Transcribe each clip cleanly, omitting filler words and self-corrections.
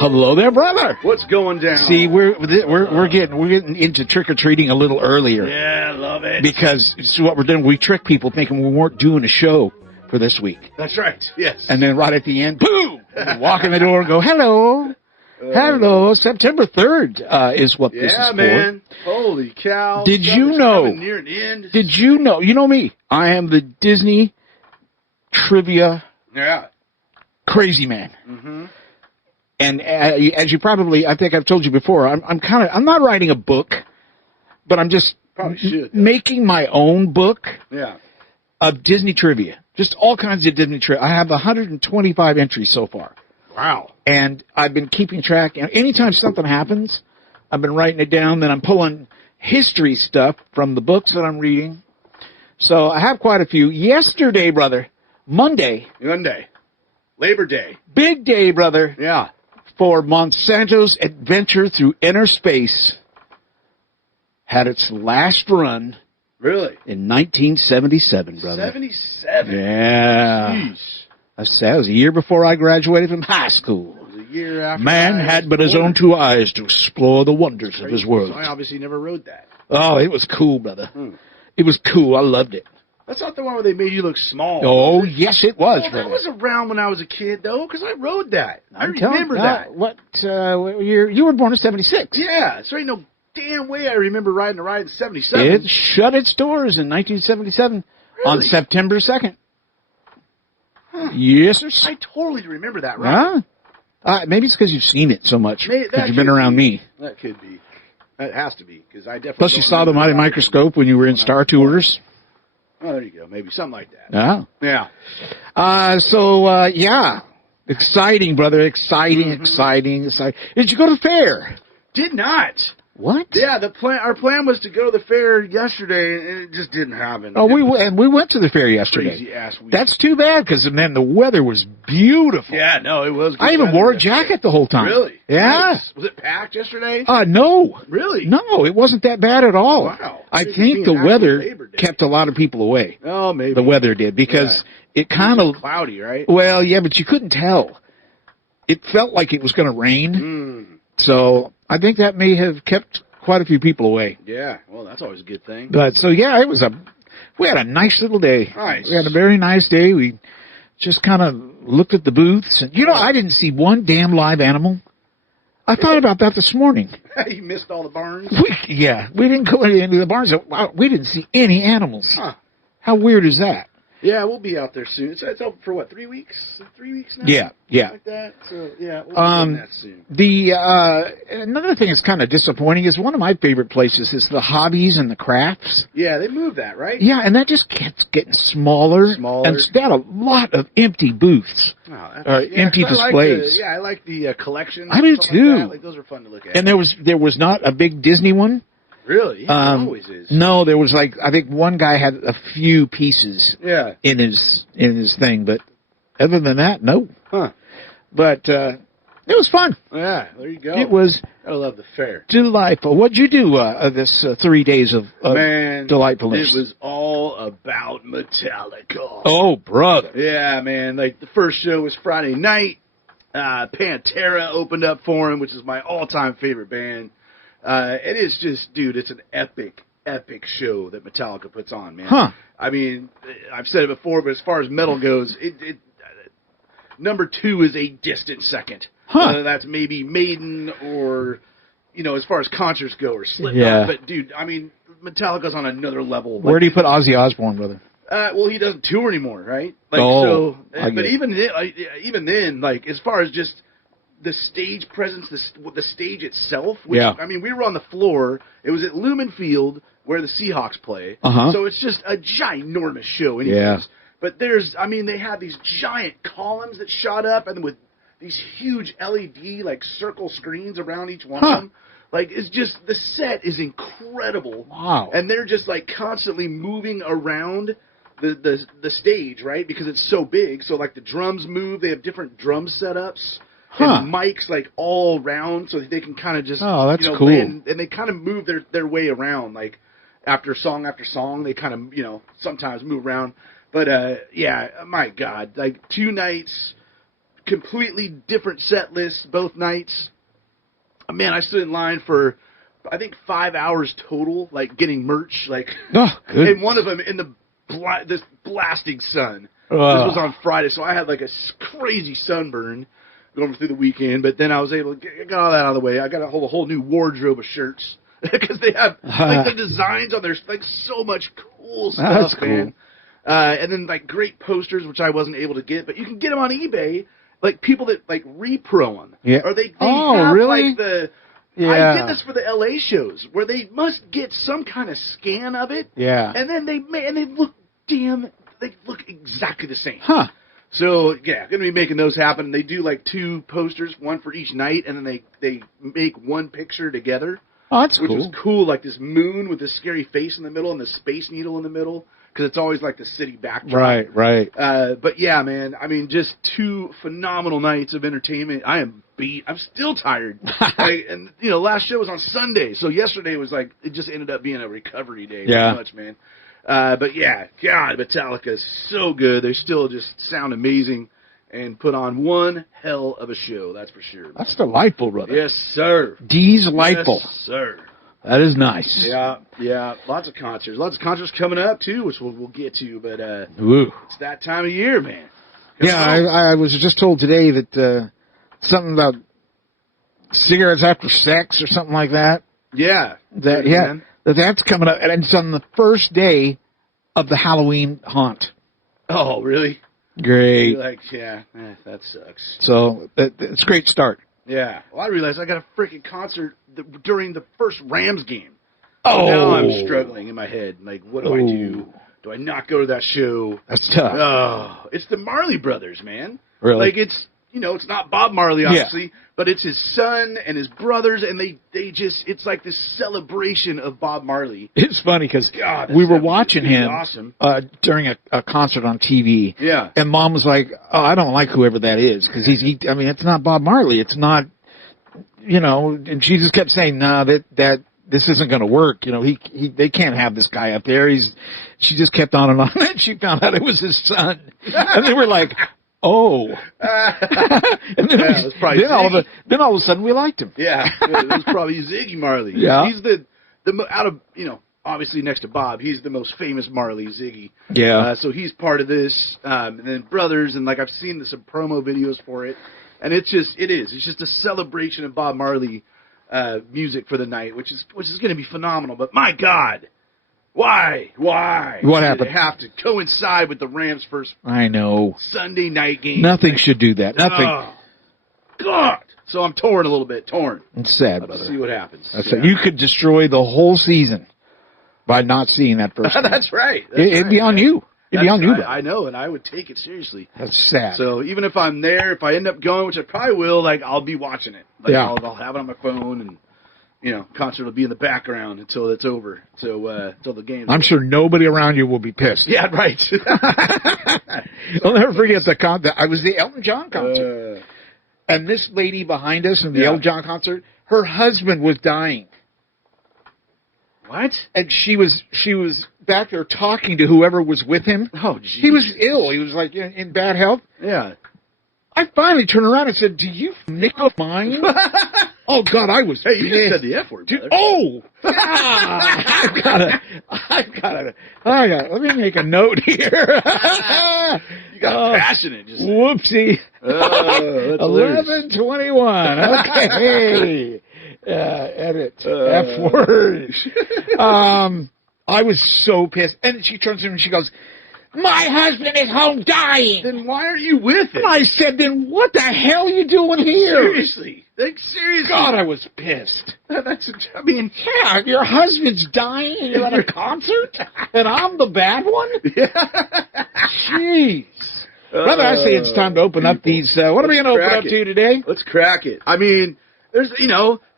Hello there, brother. What's going down? See, we're getting into trick or treating a little earlier. Yeah, love it. Because it's what we're doing. We trick people thinking we weren't doing a show for this week. That's right. Yes. And then right at the end, boom! We walk in the door and go, hello. Hello. September 3rd is what this is for. Yeah, man. Holy cow. Did you know? Near an end. Did you know? You know me. I am the Disney trivia crazy man. Mm-hmm. And as you probably, I think I've told you before, I'm not writing a book, but I'm just making my own book of Disney trivia. Just all kinds of Disney trivia. I have 125 entries so far. Wow. And I've been keeping track. And anytime something happens, I've been writing it down. Then I'm pulling history stuff from the books that I'm reading. So I have quite a few. Yesterday, brother, Monday. Labor Day. Big day, brother. Yeah. For Monsanto's adventure through inner space had its last run. Really? In 1977, brother. 77? Yeah. Jeez. That was a year before I graduated from high school. It was a year after Man had but his own two eyes to explore the wonders of his world. So I obviously never rode that. Oh, it was cool, brother. It was cool. I loved it. That's not the one where they made you look small. Oh, yes, it was, brother. That was around when I was a kid, though, because I rode that. I remember that. What year? You were born in 76. Yeah, so ain't no damn way I remember riding a ride in 77. It shut its doors in 1977 on September 2nd. Huh. Yes, sir. I totally remember that ride. Maybe it's because you've seen it so much. Because you've been around me. That could be. That has to be, because I definitely. Plus, you saw the Mighty Microscope when you were in Star Tours. Oh, there you go. Maybe something like that. Yeah. Yeah. Exciting, brother. Exciting. Did you go to the fair? Did not. What? Yeah, our plan was to go to the fair yesterday, and it just didn't happen. Oh, we went to the fair yesterday. Crazy ass week. That's too bad, because then the weather was beautiful. Yeah, no, it was good. I even wore a jacket the whole time. Really? Yeah. Nice. Was it packed yesterday? No. Really? No, it wasn't that bad at all. Wow. I think the weather kept a lot of people away. Oh, maybe. The weather did, because it kind of... cloudy, right? Well, yeah, but you couldn't tell. It felt like it was going to rain. So I think that may have kept quite a few people away. Yeah, well, that's always a good thing. But so yeah, we had a nice little day. Nice. We had a very nice day. We just kind of looked at the booths, and I didn't see one damn live animal. I thought about that this morning. You missed all the barns. We didn't go into the barns. We didn't see any animals. Huh. How weird is that? Yeah, we'll be out there soon. It's open for what, 3 weeks? 3 weeks now? Yeah. Something like that. So yeah, we'll be doing that soon. Another thing that's kind of disappointing is one of my favorite places is the hobbies and the crafts. Yeah, they moved that, right? Yeah, and that just keeps getting smaller. And it's got a lot of empty booths. Empty displays. I like the collection. I do too. Like those are fun to look at. And there was not a big Disney one. Really? Yeah, it always is. No, there was I think one guy had a few pieces in his thing, but other than that, no. Huh. But it was fun. Yeah, there you go. It was. I love the fair. Delightful. What'd you do this 3 days of delightfulness? It was all about Metallica. Oh, brother. Yeah, man. Like, the first show was Friday night. Pantera opened up for him, which is my all-time favorite band. It is just, dude, it's an epic show that Metallica puts on, man. Huh. I mean, I've said it before, but as far as metal goes, number 2 is a distant second. Huh. That's maybe Maiden or, as far as concerts go, or Slipknot. Yeah. But, dude, I mean, Metallica's on another level. Where do you put Ozzy Osbourne, brother? Well, he doesn't tour anymore, right? But even then, like, as far as just the stage presence, the stage itself. Which, I mean, we were on the floor. It was at Lumen Field where the Seahawks play. So it's just a ginormous show. Anyways. Yeah. But they have these giant columns that shot up, and with these huge LED circle screens around each one of them. Like, it's just, the set is incredible. Wow. And they're just constantly moving around the stage, right? Because it's so big. So the drums move. They have different drum setups. And mics all around, so they can kind of just cool. land, and they kind of move their way around after song, they kind of sometimes move around. But yeah, my God, like 2 nights, completely different set lists both nights. Man, I stood in line for, I think 5 hours total, like getting merch, like, and one of them in this blasting sun. This was on Friday, so I had like a crazy sunburn going through the weekend. But then I was able to get all that out of the way. I got a whole new wardrobe of shirts because they have like the designs on there, like so much cool stuff, man. And then like great posters, which I wasn't able to get, but you can get them on eBay. Like people that like repro them, or they have really? like the. Yeah. I did this for the LA shows where they must get some kind of scan of it. Yeah. And then they look they look exactly the same. Huh. So yeah, gonna be making those happen. They do like 2 posters, one for each night, and then they make one picture together. Oh, that's cool. Which was cool, like this moon with this scary face in the middle and the Space Needle in the middle. Because it's always like the city backdrop. Right. But yeah, man, I mean, just 2 phenomenal nights of entertainment. I am beat. I'm still tired. And, you know, last show was on Sunday. So yesterday was like, it just ended up being a recovery day pretty much, man. But yeah, God, Metallica is so good. They still just sound amazing and put on one hell of a show. That's for sure. That's delightful, brother. Yes, sir. Delightful. Yes, sir. That is nice. Yeah. Lots of concerts coming up too, which we'll get to. But it's that time of year, man. I was just told today that something about cigarettes after sex or something like that. Yeah, that's coming up, and it's on the first day of the Halloween haunt. Oh, really? Great. You're like, that sucks. So it's a great start. Yeah. Well, I realized I got a freaking concert during the first Rams game. Oh. So now I'm struggling in my head. Like, what do I do? Do I not go to that show? That's tough. Oh, it's the Marley Brothers, man. Really? Like, it's not Bob Marley, obviously, but it's his son and his brothers, and they just, it's like this celebration of Bob Marley. It's funny because we were watching him during a concert on TV. Yeah. And Mom was like, "Oh, I don't like whoever that is because I mean, it's not Bob Marley. It's not, and she just kept saying, no, that this isn't going to work. They can't have this guy up there. She just kept on and on, and she found out it was his son. And they were like, oh. And then all of a sudden we liked him. Yeah. It was probably Ziggy Marley. Yeah. He's the out of, obviously next to Bob, he's the most famous Marley, Ziggy. Yeah. So he's part of this. And then Brothers, and like I've seen some promo videos for it. And it's just a celebration of Bob Marley music for the night, which is going to be phenomenal. But my God, why? What happened? Did it have to coincide with the Rams' first Sunday night game? Nothing should do that. Nothing. Oh, God. So I'm torn a little bit. It's sad, Let's brother. see what happens. You could destroy the whole season by not seeing that first game. That's right. It'd be on you. It'd be on you. I know, and I would take it seriously. That's sad. So even if I'm there, if I end up going, which I probably will, I'll be watching it. I'll have it on my phone, and concert will be in the background until it's over. So until the game. I'm sure nobody around you will be pissed. Yeah, right. I'll never forget the concert. I was the Elton John concert, and this lady behind us in the Elton John concert, her husband was dying. What? And she was back there talking to whoever was with him. Oh, geez. He was ill. He was like in bad health. Yeah. I finally turned around and said, "Do you nick of mine?" Oh God, I was. Hey, you just said the F word, brother. Oh, I've got to. Let me make a note here. You got passionate. Just whoopsie. 11:21. Okay. Edit. F word. I was so pissed. And she turns to me and she goes, "My husband is home dying." Then why are you with it? I said, "Then what the hell are you doing here?" Seriously. Seriously. God, I was pissed. Yeah, your husband's dying and you're at a concert? And I'm the bad one? Yeah. Jeez. Brother, I say it's time to open up these. What are we going to open up to today? Let's crack it. There's,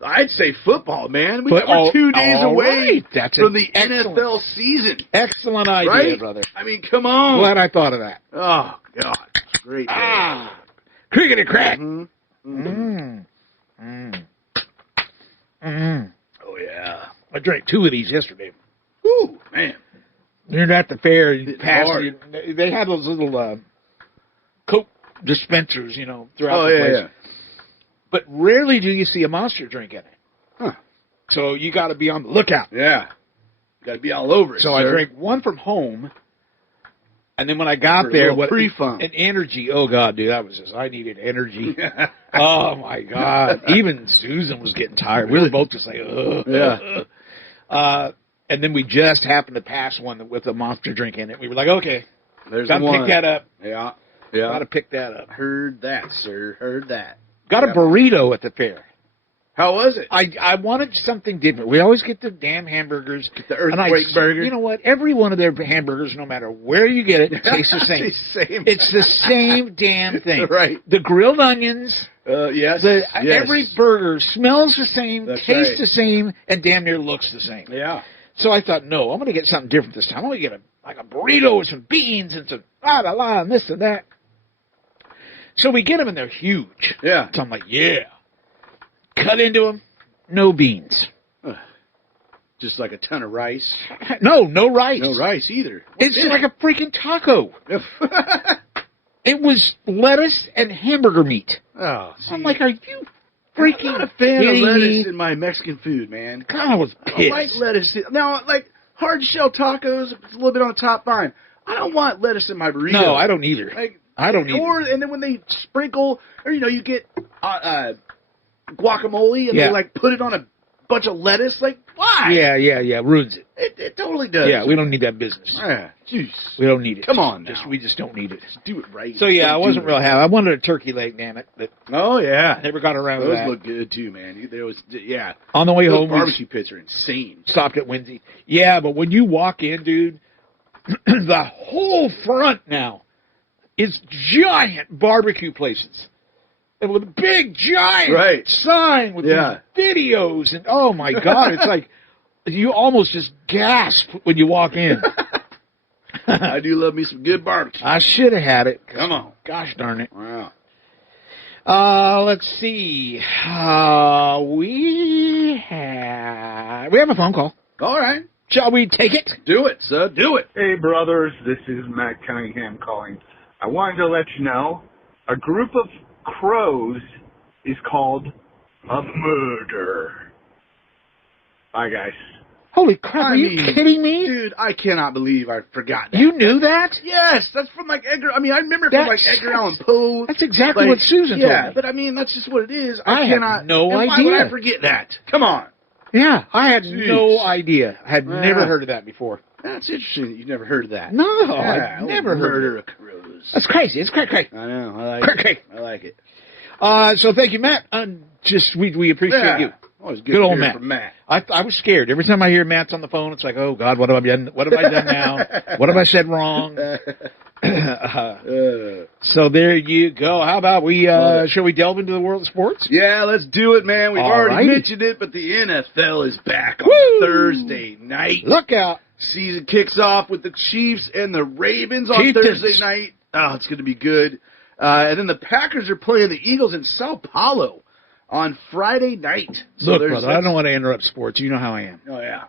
I'd say football, man. We're 2 days away from the NFL season. Excellent idea, right? brother. Come on. Glad I thought of that. Oh, God. Great. Crickety crack. Oh, yeah. I drank 2 of these yesterday. Ooh, man. You're at the fair, you pass. They have those little Coke dispensers, throughout the place. Yeah. But rarely do you see a Monster drink in it. Huh. So you got to be on the lookout. Yeah. Got to be all over it. So I drank one from home, and then when I got there, an energy. Oh God, dude, I needed energy. Oh my God, even Susan was getting tired. We were both just like, ugh. Yeah. And then we just happened to pass one with a Monster drink in it. We were like, okay, gotta pick that up. Yeah. Gotta pick that up. Heard that, sir. Heard that. Got a burrito at the fair. How was it? I wanted something different. We always get the damn hamburgers. Get the earthquake burger. You know what? Every one of their hamburgers, no matter where you get it, tastes the same. It's the same damn thing. Right. The grilled onions. Yes. Every burger smells the same, tastes the same, and damn near looks the same. Yeah. So I thought, no, I'm going to get something different this time. I'm going to get a burrito with some beans and some la and this and that. So we get them, and they're huge. Yeah. So I'm like, yeah. Cut into them, no beans. Just like a ton of rice? No rice. No rice either. It's like a freaking taco. It was lettuce and hamburger meat. Oh, see. I'm like, are you freaking I'm not a fan of lettuce in my Mexican food, man. God, I was pissed. I like lettuce. Now, like hard shell tacos, it's a little bit on the top, fine. I don't want lettuce in my burrito. No, I don't either. I don't either. And then when they sprinkle, or you get guacamole and they put it on a bunch of lettuce, like why? Yeah, ruins it. It totally does. Yeah, we don't need that business. Jeez. We don't need it. Come on now. We just don't need it. Just do it right. So I wasn't real happy. I wanted a turkey leg, damn it. But never got around to that. Those look good too, man. On the way home, barbecue pits are insane. Stopped at Wednesday. Yeah, but when you walk in, dude, the whole front now is giant barbecue places. And with a big, giant sign with videos. And, oh, my God, it's like you almost just gasp when you walk in. I do love me some good barbecue. I should have had it. Come on. Gosh darn it. Wow. Let's see. We have a phone call. All right. Shall we take it? Do it, sir. Do it. Hey, brothers. This is Matt Cunningham calling. I wanted to let you know a group of crows is called a murder. Bye, guys. Holy crap, are you kidding me? Dude, I cannot believe I forgot that. You knew that? Yes, that's from Edgar. I remember it from Edgar Allan Poe. That's exactly what Susan told me. Yeah, but that's just what it is. I had no idea. Why would I forget that? Come on. Yeah, I had no idea. I had never heard of that before. That's interesting that you've never heard of that. No, I've never heard of it. Crows. That's crazy. It's crazy. I know. I like it. So thank you, Matt. We appreciate you. Always good old Matt. From Matt. I was scared. Every time I hear Matt's on the phone, it's like, oh, God, what have I done? What have I done now? What have I said wrong? So there you go. How about shall we delve into the world of sports? Yeah, let's do it, man. We've already mentioned it, but the NFL is back on Thursday night. Look out. Season kicks off with the Chiefs and the Ravens on Thursday night. Oh, it's going to be good. And then the Packers are playing the Eagles in Sao Paulo on Friday night. So look, brother, I don't want to interrupt sports. You know how I am. Oh, yeah.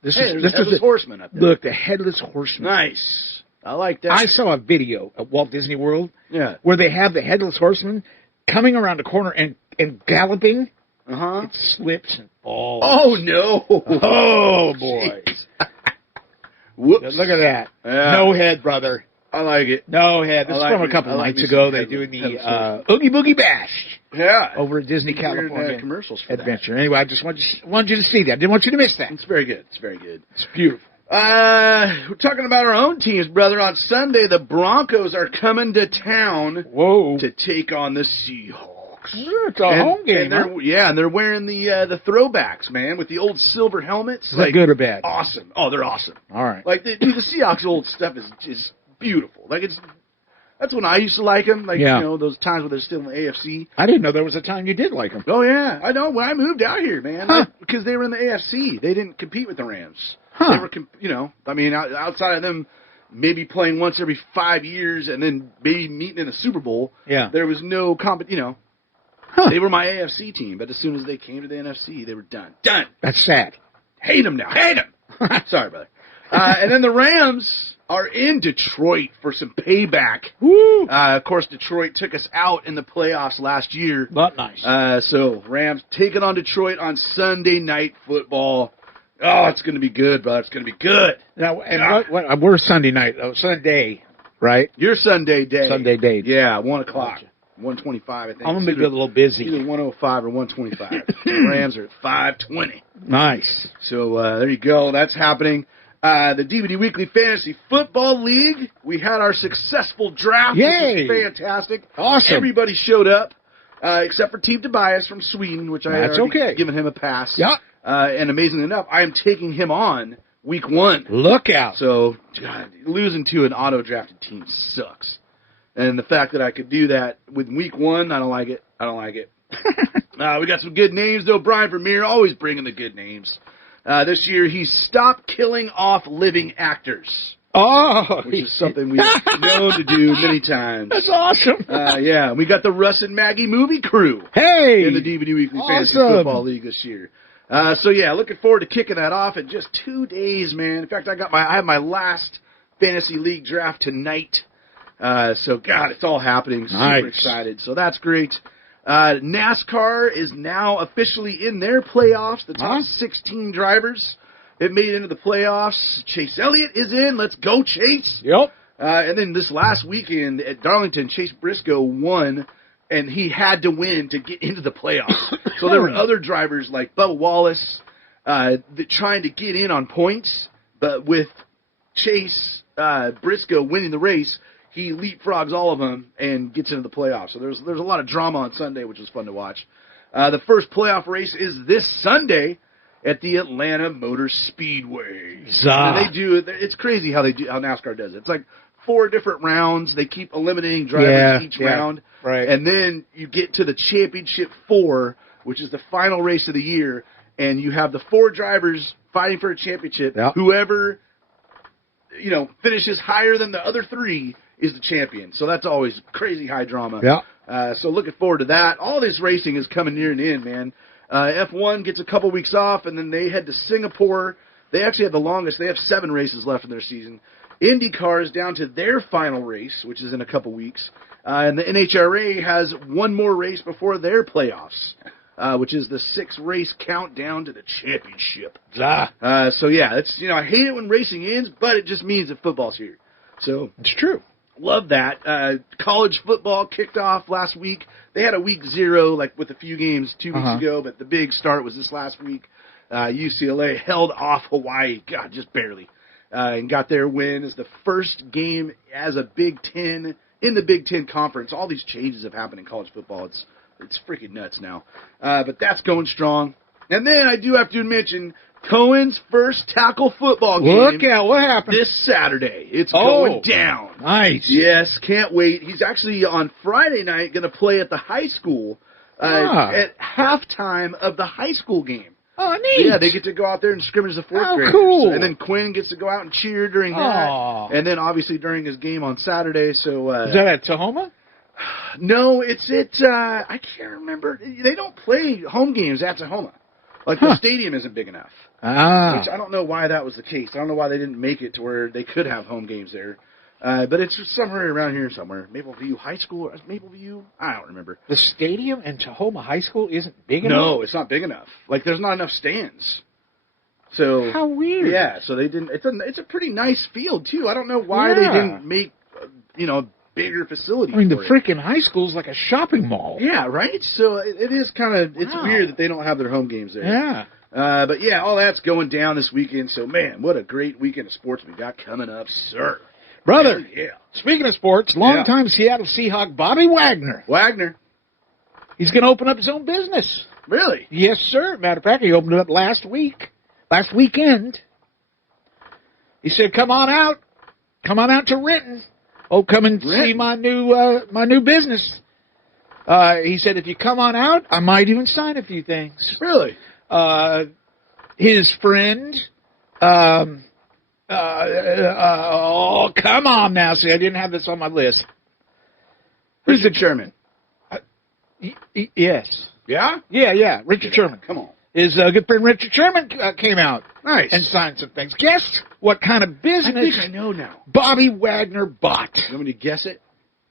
This is the Headless Horseman up there. Look, the Headless Horseman. Nice. I like that. I saw a video at Walt Disney World where they have the Headless Horseman coming around the corner and galloping. Uh-huh. It slips and falls. Oh, no. Oh, boy. Whoops. Look at that. Yeah. No head, brother. I like it. No head. This is from a couple of nights ago. They're doing the Oogie Boogie Bash. Yeah. Over at Disney California commercials for Adventure. Anyway, I just wanted you to see that. I didn't want you to miss that. It's very good. It's very good. It's beautiful. We're talking about our own teams, brother. On Sunday, the Broncos are coming to town to take on the Seahawks. It's a home game, and they're wearing the throwbacks, man, with the old silver helmets. Is that good or bad? Awesome. Oh, they're awesome. All right. Like, the Seahawks' old stuff is beautiful. Like, that's when I used to like them. Like, those times when they're still in the AFC. I didn't know there was a time you did like them. Oh, yeah. I know. When I moved out here, man, because they were in the AFC. They didn't compete with the Rams. They were, outside of them maybe playing once every 5 years and then maybe meeting in a Super Bowl, there was no competition, They were my AFC team, but as soon as they came to the NFC, they were done. Done. That's sad. Hate them now. Hate them. Sorry, brother. And then the Rams are in Detroit for some payback. Woo! Of course, Detroit took us out in the playoffs last year. Not nice. So Rams taking on Detroit on Sunday Night Football. Oh, it's going to be good, brother. It's going to be good. Now, and we're Sunday night. Oh, Sunday, right? Your Sunday day. Sunday day. Yeah, 1 o'clock. 1:25, I think. I'm going to be a little busy. Either 1:05 or 1:25. Rams are at 5:20. Nice. So there you go. That's happening. The DVD Weekly Fantasy Football League. We had our successful draft. Yay! Which was fantastic. Awesome. Everybody showed up, except for Team Tobias from Sweden, which I already given him a pass. Yeah. And amazingly enough, I am taking him on week 1. Look out. So, God, losing to an auto-drafted team sucks. And the fact that I could do that with week 1, I don't like it. We got some good names, though. Brian Vermeer, always bringing the good names. This year, he stopped killing off living actors. Oh! Which is something we've known to do many times. That's awesome. Yeah, we got the Russ and Maggie movie crew. Hey! In the DVD Weekly Fantasy Football League this year. So yeah, looking forward to kicking that off in just 2 days, man. In fact, I have my last fantasy league draft tonight. So God, it's all happening. Super excited. So that's great. NASCAR is now officially in their playoffs. The top 16 drivers have made it into the playoffs. Chase Elliott is in. Let's go, Chase. Yep. And then this last weekend at Darlington, Chase Briscoe won. And he had to win to get into the playoffs. So there were other drivers like Bubba Wallace trying to get in on points. But with Chase Briscoe winning the race, he leapfrogs all of them and gets into the playoffs. So there's a lot of drama on Sunday, which was fun to watch. The first playoff race is this Sunday at the Atlanta Motor Speedway. And they do. It's crazy how NASCAR does it. It's like 4 different rounds. They keep eliminating drivers each round. Right. And then you get to the championship 4, which is the final race of the year, and you have the 4 drivers fighting for a championship. Yep. Whoever, finishes higher than the other 3 is the champion. So that's always crazy high drama. Yeah. So looking forward to that. All this racing is coming near an end, man. F1 gets a couple weeks off, and then they head to Singapore. They actually have the longest. They have 7 races left in their season. IndyCar is down to their final race, which is in a couple weeks. And the NHRA has 1 more race before their playoffs, which is the 6-race countdown to the championship. So, yeah, I hate it when racing ends, but it just means that football's here. So it's true. Love that. College football kicked off last week. They had a week 0, like with a few games 2 weeks ago, but the big start was this last week. UCLA held off Hawaii, God, just barely. And got their win as the first game as a Big Ten in the Big Ten Conference. All these changes have happened in college football. It's freaking nuts now. But that's going strong. And then I do have to mention Cohen's first tackle football game. Look out, what happened? This Saturday. It's going down. Nice. Yes, can't wait. He's actually on Friday night going to play at the high school at halftime of the high school game. Oh, neat. Yeah, they get to go out there and scrimmage the 4th graders. Cool. And then Quinn gets to go out and cheer during that. And then, obviously, during his game on Saturday. So is that at Tahoma? No, it's at, I can't remember. They don't play home games at Tahoma. Like, the stadium isn't big enough. Which I don't know why that was the case. I don't know why they didn't make it to where they could have home games there. But it's somewhere around here somewhere. Maple View High School or Maple View? I don't remember. The stadium in Tahoma High School isn't big enough? No, it's not big enough. Like, there's not enough stands. So how weird. Yeah, so they didn't. It's a pretty nice field, too. I don't know why they didn't make, a bigger facility. I mean, the freaking high school's like a shopping mall. Yeah, right? So it is kind of, it's weird that they don't have their home games there. Yeah. But, yeah, all that's going down this weekend. So, man, what a great weekend of sports we got coming up, sir. Brother, speaking of sports, longtime Seattle Seahawk Bobby Wagner. He's going to open up his own business. Really? Yes, sir. Matter of fact, he opened it up last weekend. He said, come on out to Renton. Oh, come and see my new business. He said, if you come on out, I might even sign a few things. Really? His friend, oh, come on now. See, I didn't have this on my list. Richard Sherman. Yes. Yeah? Yeah. Richard Sherman. Come on. His good friend Richard Sherman came out and Nice. signed some things. Guess what kind of business I think I know now. Bobby Wagner bought? You want me to guess it?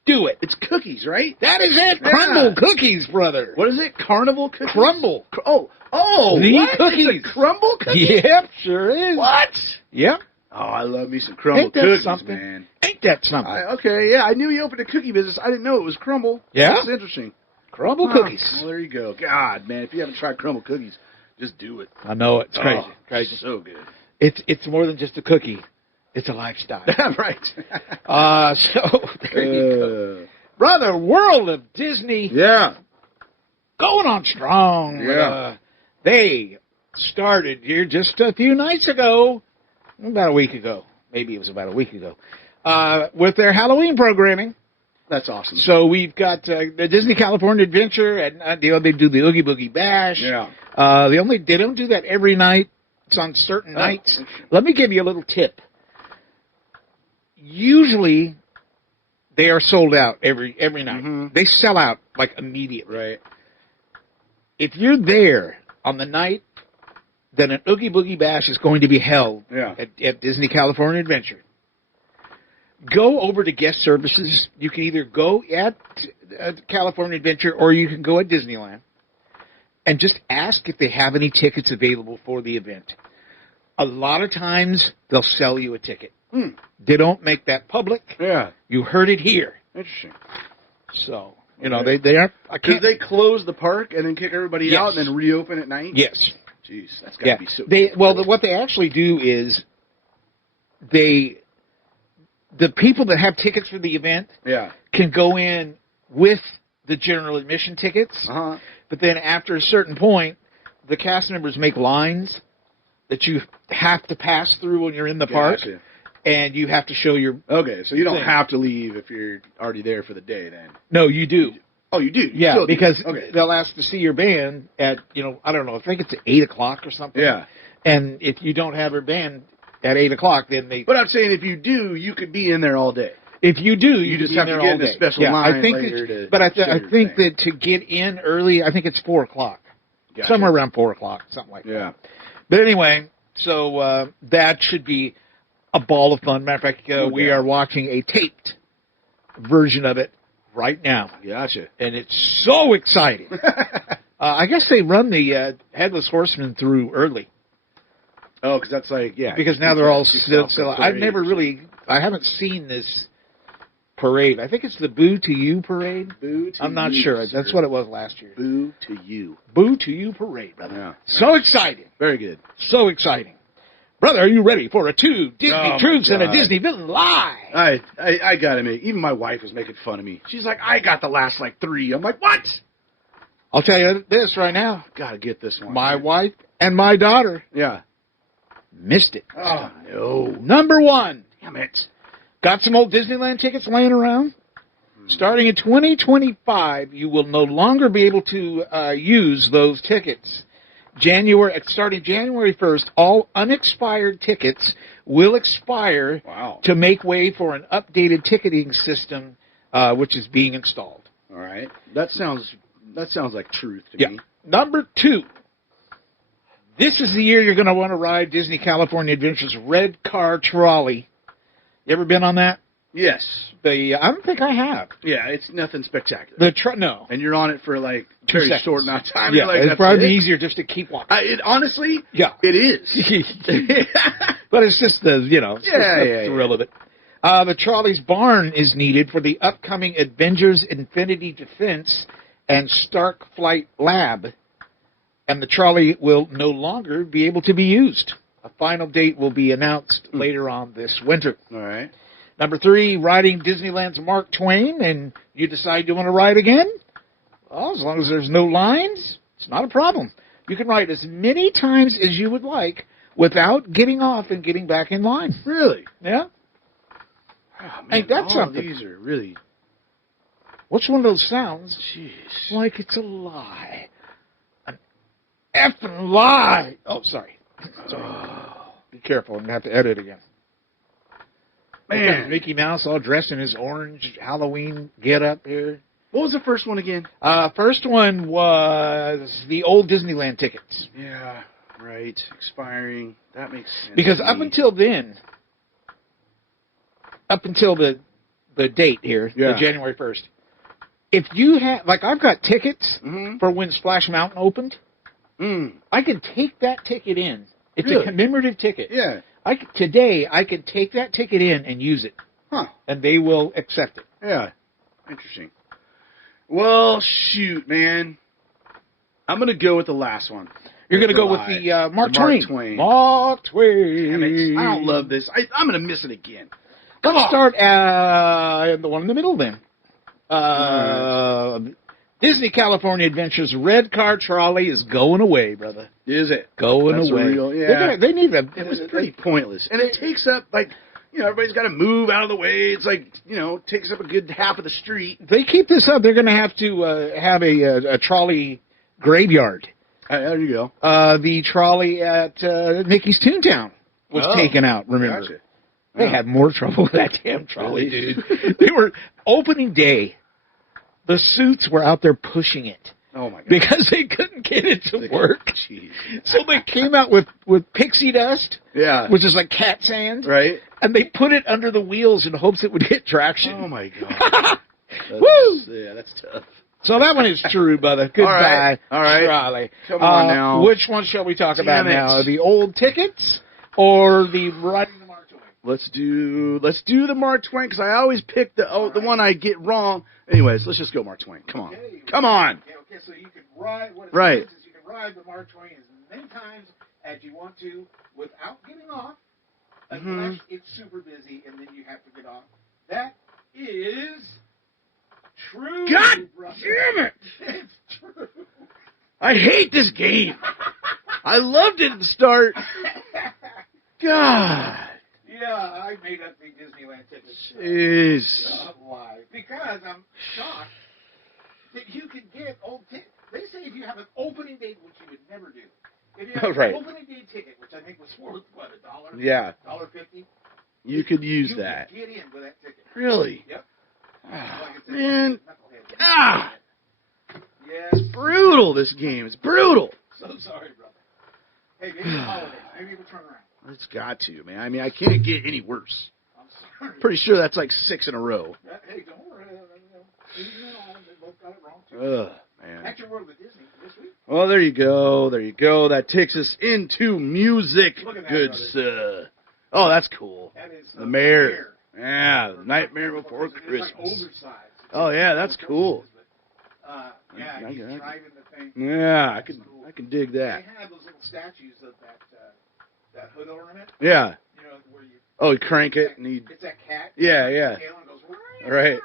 Do it. It's cookies, right? That is it. Yeah. Crumble cookies, brother. What is it? Carnival cookies? Crumble. The what? cookies. It's a crumble cookie? Yep, sure is. What? Yep. Oh, I love me some crumble Ain't that cookies, something? man. Ain't that something? Okay, yeah, I knew you opened a cookie business. I didn't know it was crumble. Yeah? That's interesting. Crumble cookies. Well, there you go. God, man, if you haven't tried crumble cookies, just do it. I know, it's crazy. Oh, Crazy. So good. It's more than just a cookie. It's a lifestyle. Right. So, there you go. Brother, World of Disney. Yeah. Going on strong. Yeah. They started here just a few nights ago, about a week ago. Maybe it was about a week ago, with their Halloween programming. That's awesome. So we've got the Disney California Adventure, and they do the Oogie Boogie Bash. Yeah. They don't do that every night. It's on certain nights. Let me give you a little tip. Usually, they are sold out every night. Mm-hmm. They sell out like immediately. Right. If you're there on the night that an Oogie Boogie Bash is going to be held at Disney California Adventure, go over to guest services. You can either go at California Adventure or you can go at Disneyland and just ask if they have any tickets available for the event. A lot of times, they'll sell you a ticket. They don't make that public. Yeah. You heard it here. Interesting. So, they aren't. Did they close the park and then kick everybody out and then reopen at night? Yes. Jeez, that's got to be so what they actually do is the people that have tickets for the event can go in with the general admission tickets. But then after a certain point, the cast members make lines that you have to pass through when you're in the park. And you have to show your... Okay, so you don't have to leave if you're already there for the day then. No, you do. Oh, you do? Yeah, because they'll ask to see your band at, I don't know, I think it's at 8 o'clock or something. Yeah. And if you don't have your band at 8 o'clock, then they... But I'm saying if you do, you could be in there all day. If you do, you just have to get in a special line later I think that to get in early, I think it's 4 o'clock. Gotcha. Somewhere around 4 o'clock, something like that. Yeah. But anyway, so that should be a ball of fun. Matter of fact, we are watching a taped version of it right now. Gotcha. And it's so exciting. I guess they run the Headless Horseman through early. Oh, because that's because now they're all still. I haven't seen this parade. I think it's the Boo to You parade. I'm not sure. Sir. That's what it was last year. Boo to You. Boo to You parade, brother. Yeah. So exciting. Very good. So exciting. Brother, are you ready for a 2 Disney Truths and a Disney Villain Lie? I got to make... Even my wife was making fun of me. She's like, I got the last, 3. I'm like, what? I'll tell you this right now. Got to get this one. My wife and my daughter missed it. Oh, no. Number 1. Damn it. Got some old Disneyland tickets laying around? Starting in 2025, you will no longer be able to use those tickets. Starting January 1st, all unexpired tickets will expire to make way for an updated ticketing system, which is being installed. All right. That sounds like truth to me. Number 2. This is the year you're going to want to ride Disney California Adventure's Red Car Trolley. You ever been on that? Yes. I don't think I have. Yeah, it's nothing spectacular. No. And you're on it for very short amount of time. Yeah, it's probably easier just to keep walking. Honestly, it is. But it's just the thrill of it. The trolley's barn is needed for the upcoming Avengers Infinity Defense and Stark Flight Lab, and the trolley will no longer be able to be used. A final date will be announced later on this winter. All right. Number 3, riding Disneyland's Mark Twain, and you decide you want to ride again? Well, as long as there's no lines, it's not a problem. You can ride as many times as you would like without getting off and getting back in line. Really? Yeah. Oh, man, ain't that something? These are really... Which one of those sounds Jeez. like it's a lie? An effing lie. Oh, sorry. Be careful. I'm going to have to edit again. Man. Mickey Mouse all dressed in his orange Halloween get-up here. What was the first one again? First one was the old Disneyland tickets. Yeah, right. Expiring. That makes sense. Because up until then, up until the date here, the January 1st, if you have, like, I've got tickets for when Splash Mountain opened. I can take that ticket in. It's a commemorative ticket. Yeah. Today, I can take that ticket in and use it. Huh. And they will accept it. Yeah. Interesting. Well, shoot, man. I'm going to go with the last one. You're going to go with the Mark Twain. Mark Twain. Damn it. I don't love this. I'm going to miss it again. Let's start the one in the middle then. Disney California Adventures Red Car Trolley is going away, brother. Is it? Going away. They need a... It was pretty pointless. And it takes up, like, everybody's got to move out of the way. It's like, it takes up a good half of the street. They keep this up, they're going to have have a trolley graveyard. There you go. The trolley at Mickey's Toontown was taken out, remember? Gotcha. They had more trouble with that damn trolley, dude. They were, opening day, the suits were out there pushing it. Oh, my God. Because they couldn't get it to work. Jeez. So they came out with pixie dust, which is like cat sand. Right. And they put it under the wheels in hopes it would get traction. Oh, my God. Woo! Yeah, that's tough. So that one is true, brother. Goodbye, All right. trolley. Come on now. Which one shall we talk about now? The old tickets or the riding the Mark Twain? Let's do the Mark Twain, because I always pick the one I get wrong. Anyways, let's just go Mark Twain. Come on. Okay. Come on. Okay, so you can ride, what it right. says is you can ride the Mark Twain as many times as you want to without getting off, unless it's super busy and then you have to get off. That is true. God brother. damn it. It's true. I hate this game. I loved it at the start. God. Yeah, I made up the Disneyland tickets. Jeez. Why? Because I'm shocked that you can get old tickets. They say if you have an opening date, which you would never do. If you have an opening day ticket, which I think was worth, what, $1? Yeah. $1.50? You could use that. You could get in with that ticket. Really? Yep. Man. Yes. It's brutal, this game. It's brutal. So sorry, brother. Hey, maybe a holiday. Maybe we'll turn around. It's got to, man. I mean, I can't get any worse. I'm sorry. Pretty sure that's like 6 in a row. Hey, don't worry. They both got it wrong, too. Ugh, man. At your World of Disney this week. Well, there you go. There you go. That takes us into music. Look at that, Good sir. Oh, that's cool. That is the Mayor. Yeah, the Nightmare Before Christmas. Like oversized. Oh, yeah, that's cool. Yeah, he's driving the thing. Yeah, I can dig that. They have those little statues of that hood ornament. Yeah. Where you... Oh, you crank it and you... It's that cat. Yeah, yeah. Goes, right.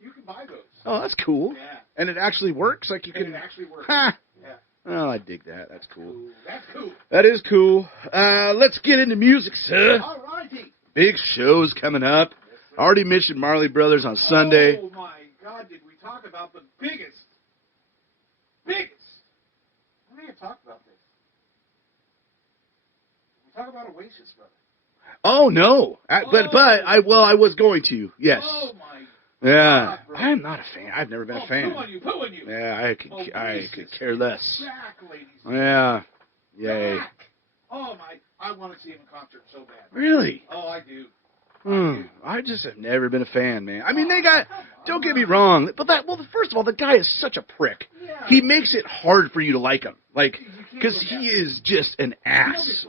You can buy those. Oh, that's cool. Yeah. And it actually works? Like you can... And it actually works. Ha! Yeah. Oh, I dig that. That's cool. That's cool. That is cool. Let's get into music, sir. All righty. Big shows coming up. Yes, already mentioned Marley Brothers on Sunday. Oh, my God. Did we talk about the biggest? I may have talked about this. We talk about Oasis, brother. Oh, no. But I was going to. Yes. Oh, my Yeah. God, I'm not a fan. I've never been a fan. Poo on you. Yeah, I could care less. Back, ladies. Yeah. Yay. Back. Oh, my. I want to see him in concert so bad. Really? Oh, I do. I just have never been a fan, man. I mean, don't get me wrong, but first of all, the guy is such a prick. Yeah. He makes it hard for you to like him. Like, because he is just an ass.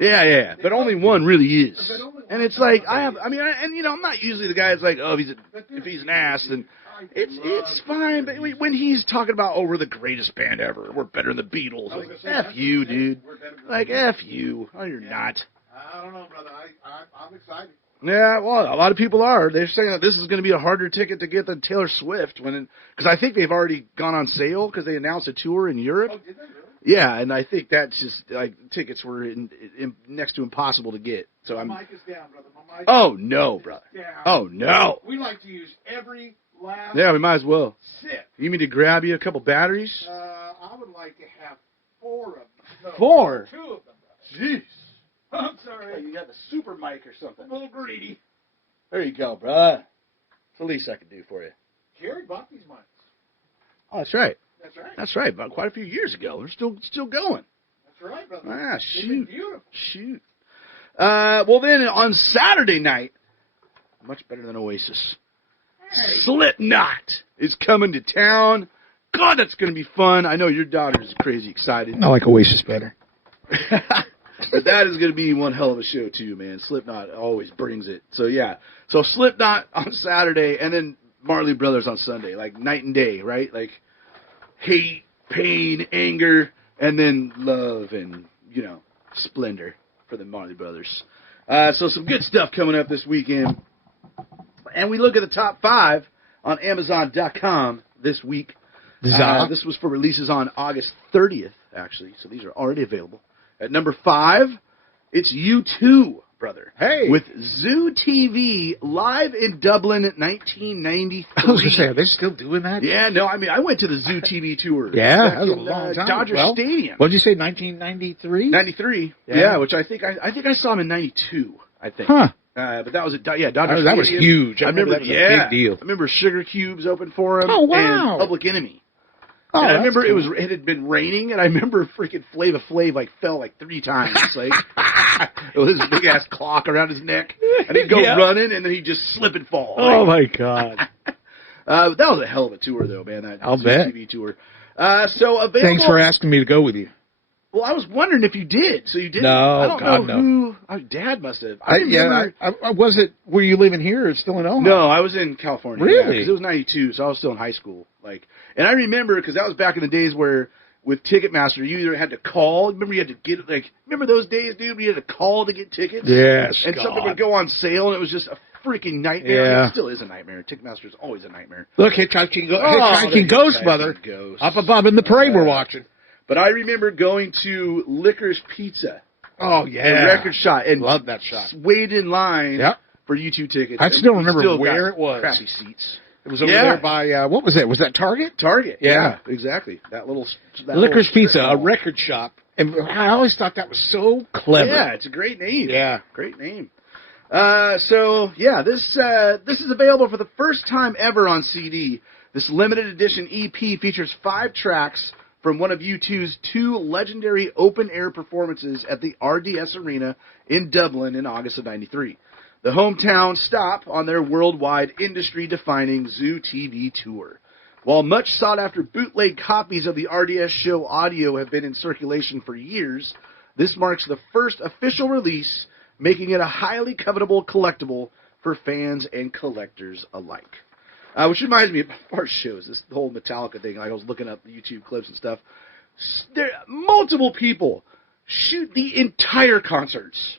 Yeah. But only one really is. And it's like, I'm not usually the guy that's like, oh, if he's an ass, then it's fine. But when he's talking about, we're the greatest band ever, we're better than the Beatles, like, F you, dude. Like, F you. Oh, you're not. I don't know, brother. I'm excited. Yeah, well, a lot of people are. They're saying that this is going to be a harder ticket to get than Taylor Swift, because I think they've already gone on sale because they announced a tour in Europe. Oh, did they really? Yeah, and I think that's just like tickets were next to impossible to get. So My mic is down, brother. My mic Oh no, brother. Down. Oh no. We like to use every last. Yeah, we might as well. Sip. You mean to grab you a couple batteries? I would like to have 4 of them. No, 4? 2 of them, brother. Jeez. I'm sorry. You got the super mic or something. I'm a little greedy. There you go, bruh. It's the least I can do for you. Jerry bought these mics. Oh, that's right. That's right. That's right. About quite a few years ago. They're still going. That's right, brother. Ah, shoot. Beautiful. Shoot. Well, then on Saturday night, much better than Oasis. Hey. Slipknot is coming to town. God, that's going to be fun. I know your daughter's crazy excited. I like Oasis better. But that is going to be one hell of a show, too, man. Slipknot always brings it. So, yeah. So, Slipknot on Saturday, and then Marley Brothers on Sunday. Like, night and day, right? Like, hate, pain, anger, and then love and, splendor for the Marley Brothers. So, some good stuff coming up this weekend. And we look at the top 5 on Amazon.com this week. This was for releases on August 30th, actually. So, these are already available. At number 5, it's U2, brother. Hey. With Zoo TV live in Dublin in 1993. I was going to say, are they still doing that? Yeah, no, I mean, I went to the Zoo TV tour. Yeah, that was a long time. Dodger Stadium. What did you say, 1993? 93, yeah, which I think I saw him in 92, I think. Huh. But that was Dodger Stadium. That was huge. I remember that was a big deal. I remember Sugar Cubes opened for him. Oh, wow. And Public Enemy. Oh, and I remember cool. it had been raining, and I remember freaking Flava Flav fell 3 times. Like it was this big ass clock around his neck, and he'd go running, and then he'd just slip and fall. Oh my God! That was a hell of a tour, though, man. That I'll bet. TV tour. So available. Thanks for asking me to go with you. Well, I was wondering if you did. So you didn't. No, I don't God, know who. Dad must have. I was it? Were you living here or still in Omaha? No, I was in California. Really? Because it was 92, so I was still in high school. And I remember because that was back in the days where with Ticketmaster you either had to call. Remember you had to get Remember those days, dude? We had to call to get tickets. Yes. And something would go on sale, and it was just a freaking nightmare. Yeah. I mean, it still is a nightmare. Ticketmaster is always a nightmare. Look, Hitchhiking Ghost, brother. Ghost. Up above in the parade we're watching. But I remember going to Licorice Pizza. Oh, yeah. The record shot. And love that shot. Waited in line for U2 tickets. I still remember where it was. Crappy seats. It was over there by, what was that? Was that Target? Target. Yeah, exactly. That Licorice Pizza, a record shop. And I always thought that was so clever. Yeah, it's a great name. Yeah. Great name. This is available for the first time ever on CD. This limited edition EP features 5 tracks from one of U2's 2 legendary open-air performances at the RDS Arena in Dublin in August of 93. The hometown stop on their worldwide industry-defining Zoo TV tour. While much sought-after bootleg copies of the RDS show audio have been in circulation for years, this marks the first official release, making it a highly covetable collectible for fans and collectors alike. Which reminds me of our shows, this whole Metallica thing. I was looking up YouTube clips and stuff. Multiple people shoot the entire concerts.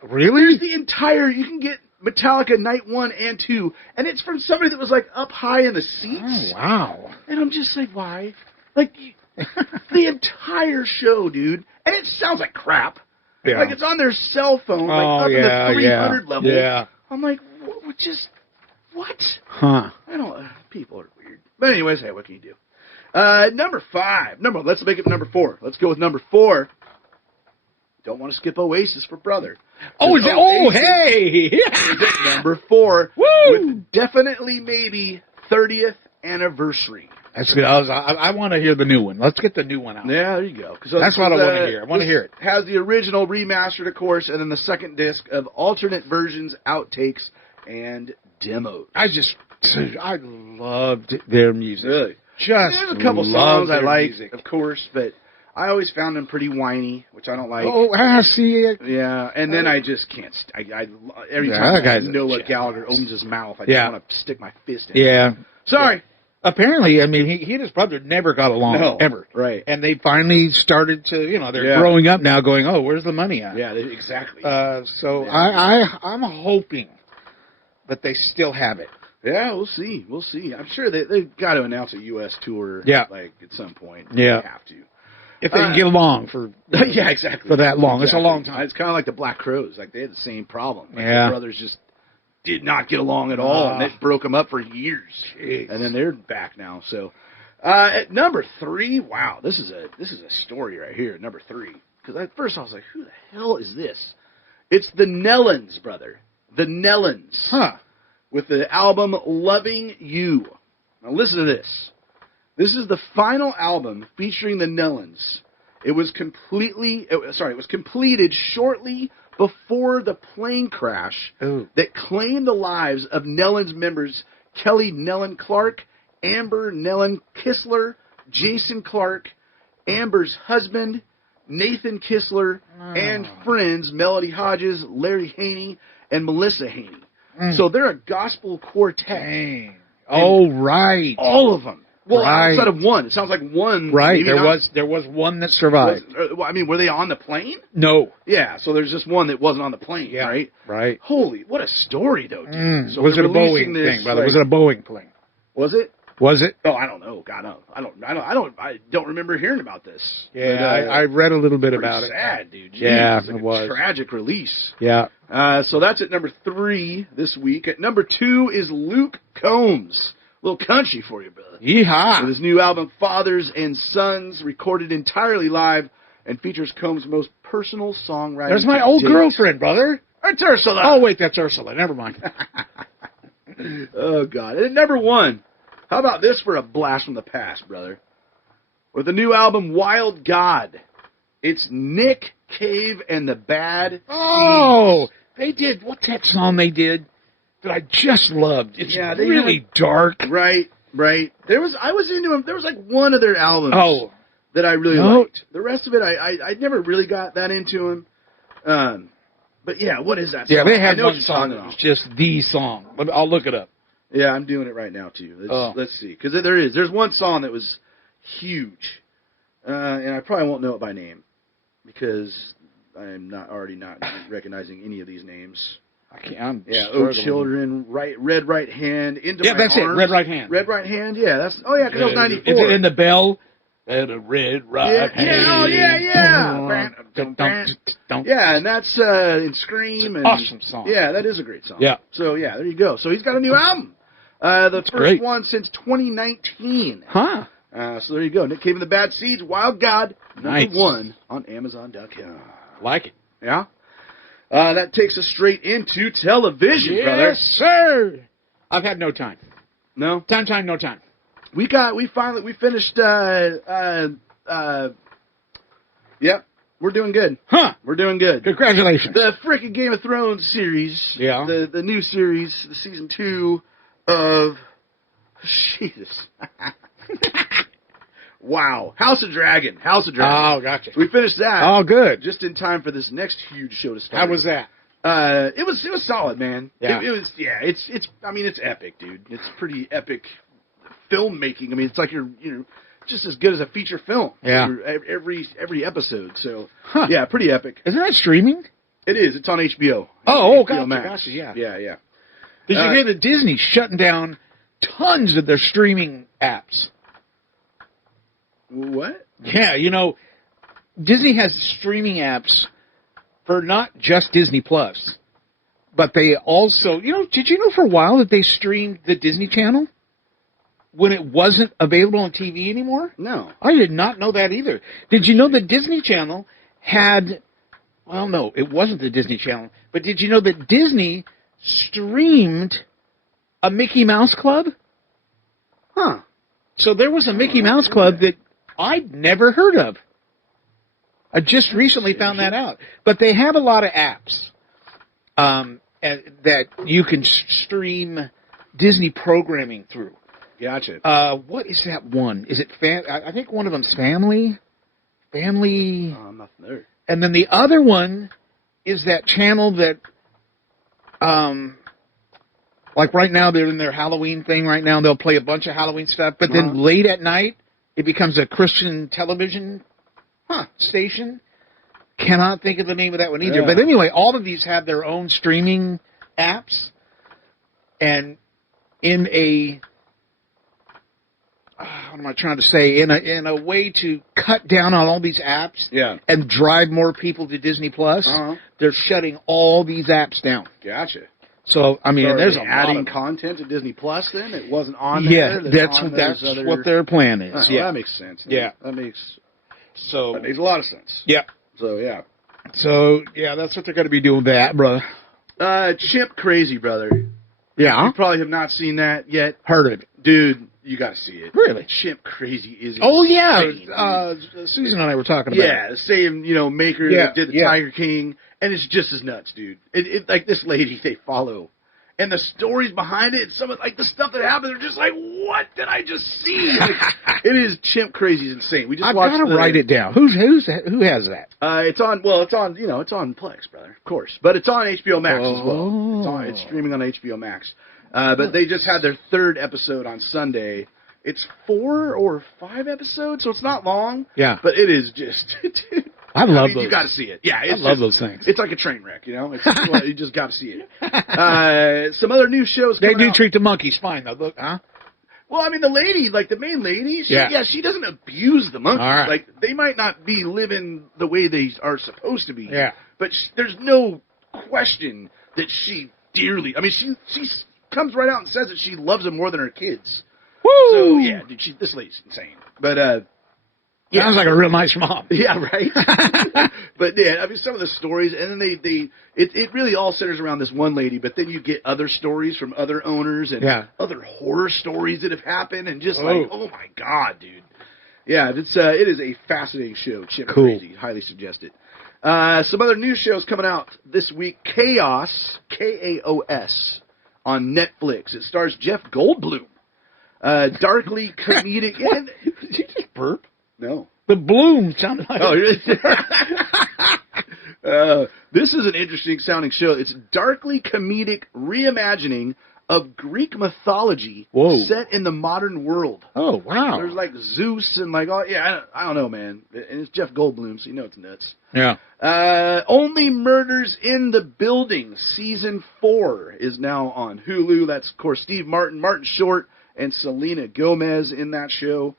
Really? There's the entire, you can get Metallica night 1 and 2, and it's from somebody that was up high in the seats. Oh, wow. And I'm just like, why? The entire show, dude. And it sounds like crap. Yeah. It's on their cell phone, up in the 300 level. Yeah. I'm like, what? Huh. People are weird. But anyways, hey, what can you do? Number 5. Let's make it number 4. Let's go with number 4. Don't want to skip Oasis for brother. Oh, hey! Is at number 4. Woo! With definitely maybe 30th anniversary. That's good. I want to hear the new one. Let's get the new one out. Yeah, there you go. That's what I want to hear. I want to hear it. Has the original remastered, of course, and then the second disc of alternate versions, outtakes, and demos. I loved their music. Really? There's a couple songs I like, music. of course, but I always found them pretty whiny, which I don't like. Oh, I see it. Yeah, and then I just can't. Every time Noah Gallagher opens his mouth, I just want to stick my fist in it. Yeah. Sorry. Apparently, I mean, he and his brother never got along, ever. Right. And they finally started to, they're growing up now going, oh, where's the money at? Yeah, exactly. I'm hoping that they still have it. Yeah, we'll see. I'm sure they've got to announce a U.S. tour, at some point. Yeah. They have to. If they can get along for exactly for that long. Exactly. It's a long time. It's kind of like the Black Crows. They had the same problem. The brothers just did not get along at all, and it broke them up for years. Jeez. And then they're back now. So at number 3, wow, this is a story right here. Number 3, because at first I was like, who the hell is this? It's the Nellens, brother. The Nellens. Huh. with the album Loving You. Now listen to this. This is the final album featuring the Nellens. It was completed shortly before the plane crash that claimed the lives of Nellens members Kelly Nellen Clark, Amber Nellen Kistler, Jason Clark, Amber's husband, Nathan Kistler, and friends Melody Hodges, Larry Haney, and Melissa Haney. So they're a gospel quartet. Dang. Oh, right. All of them. Well, right. outside of one. It sounds like one. Right. There was one that survived. Were they on the plane? No. Yeah, so there's just one that wasn't on the plane, right? Right. Holy, what a story, though, dude. So was it a Boeing thing, brother? Was it a Boeing plane? Was it? Was it? Oh, I don't know. God, no. I don't remember hearing about this. Yeah, but, I read a little bit about it. Sad, dude. Jeez, yeah, it was. Tragic release. Yeah. So that's at number 3 this week. At number 2 is Luke Combs. A little country for you, brother. Yeehaw. With his new album, Fathers and Sons, recorded entirely live and features Combs' most personal songwriting. There's my old girlfriend, brother. That's Ursula. Oh, wait, that's Ursula. Never mind. Oh, God. And at number 1, how about this for a blast from the past, brother? With the new album, Wild God. It's Nick Cave and the Bad Seeds. Oh, they did. What's that song they did that I just loved? It's really dark. Right. I was into them. There was like one of their albums that I really liked. The rest of it, I never really got that into them. But yeah, what is that song? Yeah, they had one song that was just the song. I'll look it up. Yeah, I'm doing it right now, too. Let's see. Because there's one song that was huge. And I probably won't know it by name. Because I'm not recognizing any of these names. I can't. Oh Children, Red Right Hand, Into My that's Arms. It. Red Right Hand. Red Right Hand. Yeah, that's. Oh yeah, because that was '94. Is it in the bell? And a red right hand. Yeah. Yeah, and that's in Scream. And, awesome song. Yeah, that is a great song. Yeah. So yeah, there you go. So he's got a new album. The first one since 2019. Huh. So there you go. Nick Cave and the Bad Seeds, Wild God, number 1 on Amazon.com. Like it. Yeah. That takes us straight into television, brother. Yes, sir. I've had no time. No? Time, no time. We finished, yep, we're doing good. Huh. We're doing good. Congratulations. The frickin' Game of Thrones series. Yeah. The new series, the season 2 of, Jesus. Wow. House of Dragon. Oh, gotcha. So we finished that. Oh, good. Just in time for this next huge show to start. How was that? It was solid, man. Yeah. It's epic, dude. It's pretty epic filmmaking. I mean, it's like you're just as good as a feature film. Yeah. Every episode. So yeah, pretty epic. Isn't that streaming? It is. It's on HBO. Oh, HBO gotcha, yeah. Yeah. Did you hear that Disney's shutting down tons of their streaming apps? What? Yeah, Disney has streaming apps for not just Disney Plus, but they also, did you know for a while that they streamed the Disney Channel when it wasn't available on TV anymore? No. I did not know that either. Did you know the Disney Channel had, well, no, it wasn't the Disney Channel, but did you know that Disney streamed a Mickey Mouse Club? Huh. So there was a Mickey Mouse Club that I'd never heard of. I just recently found that out. But they have a lot of apps that you can stream Disney programming through. Gotcha. What is that one? Is it I think one of them's Family. Family. Oh, I'm not familiar. And then the other one is that channel that, like right now they're in their Halloween thing right now. They'll play a bunch of Halloween stuff. But then late at night, it becomes a Christian television station. Cannot think of the name of that one either. Yeah. But anyway, all of these have their own streaming apps. And in a, what am I trying to say? In a way to cut down on all these apps and drive more people to Disney Plus, they're shutting all these apps down. Gotcha. So, I mean, there's adding content to Disney Plus then? It wasn't on there? Yeah, that's what their plan is. Well, that makes sense. Yeah. That makes a lot of sense. Yeah. So, yeah. So, yeah, that's what they're going to be doing with that, brother. Chimp Crazy, brother. Yeah. You probably have not seen that yet. Heard of it. Dude, you got to see it. Really? Chimp Crazy is Oh, yeah. insane, Susan and I were talking about it. The same, maker that did the Tiger King. And it's just as nuts, dude. It like this lady they follow. And the stories behind it, some of the stuff that happened, they're just like, what did I just see? It is Chimp Crazy. It's insane. We just I've got to write it down. Who has that? It's on Plex, brother, of course. But it's on HBO Max as well. It's streaming on HBO Max. But they just had their 3rd episode on Sunday. It's 4 or 5 episodes, so it's not long. Yeah. But it is just... I love those. You got to see it. Yeah, I love those things. It's like a train wreck, you just got to see it. Some other new shows coming out. They do treat the monkeys fine, though. Look, huh? Well, I mean, the lady, the main lady, she doesn't abuse the monkeys. All right. They might not be living the way they are supposed to be. Yeah. But there's no question that she dearly... I mean, she comes right out and says that she loves them more than her kids. Woo! So, yeah, dude, this lady's insane. But, sounds like a real nice mom. Yeah, right. But yeah, I mean, some of the stories, and then it really all centers around this one lady. But then you get other stories from other owners and other horror stories that have happened, and just oh my god, dude. Yeah, it is a fascinating show. Chimp Crazy, highly suggest it. Some other new shows coming out this week: Chaos, Kaos, on Netflix. It stars Jeff Goldblum. Darkly comedic. Did you just burp? No. The bloom sounded like... Oh, really? This is an interesting sounding show. It's darkly comedic reimagining of Greek mythology set in the modern world. Oh, wow. There's Zeus and I don't know, man. And it's Jeff Goldblum, so it's nuts. Yeah. Only Murders in the Building, Season 4 is now on Hulu. That's, of course, Steve Martin, Martin Short, and Selena Gomez in that show.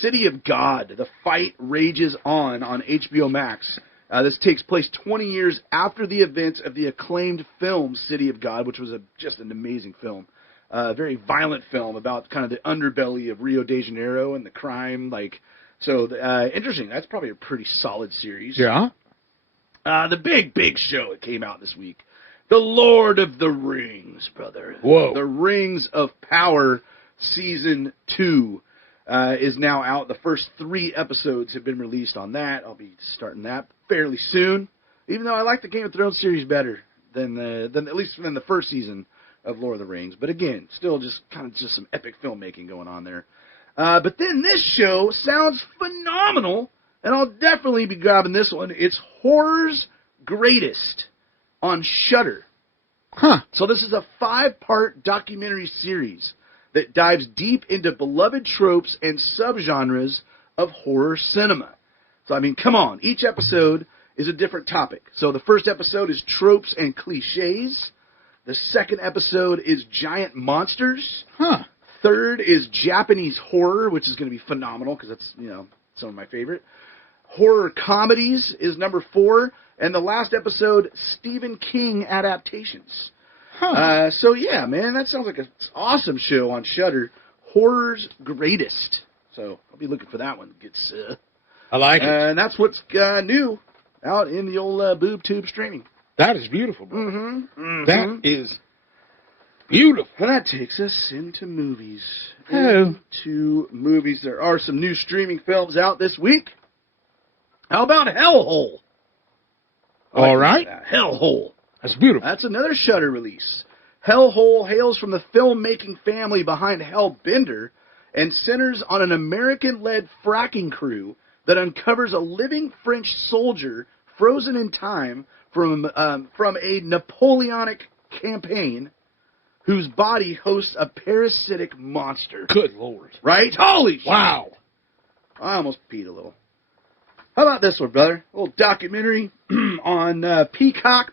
City of God, The Fight Rages on HBO Max. This takes place 20 years after the events of the acclaimed film City of God, which was just an amazing film. Very violent film about kind of the underbelly of Rio de Janeiro and the crime. Interesting. That's probably a pretty solid series. Yeah. The big show that came out this week. The Lord of the Rings, brother. Whoa. The Rings of Power Season 2. Is now out. The first 3 episodes have been released on that. I'll be starting that fairly soon. Even though I like the Game of Thrones series better than at least than the first season of Lord of the Rings. But again, still just some epic filmmaking going on there. But then this show sounds phenomenal, and I'll definitely be grabbing this one. It's Horror's Greatest on Shudder. Huh. So this is a 5-part documentary series that dives deep into beloved tropes and subgenres of horror cinema. So, I mean, come on. Each episode is a different topic. So the first episode is tropes and cliches. The second episode is giant monsters. Huh. Third is Japanese horror, which is going to be phenomenal because that's, some of my favorite. Horror comedies is number 4. And the last episode, Stephen King adaptations. Huh. So yeah, man, that sounds like an awesome show on Shudder. Horror's Greatest. So I'll be looking for that one. I like it. And that's what's new out in the old boob tube streaming. That is beautiful, bro. Mm-hmm. That is beautiful. And that takes us into movies. Oh. Into movies. There are some new streaming films out this week. How about Hellhole? All right. Hellhole. That's beautiful. That's another Shudder release. Hellhole hails from the filmmaking family behind Hellbender and centers on an American-led fracking crew that uncovers a living French soldier frozen in time from a Napoleonic campaign whose body hosts a parasitic monster. Good Lord. Right? Holy shit. Wow. I almost peed a little. How about this one, brother? A little documentary on Peacock.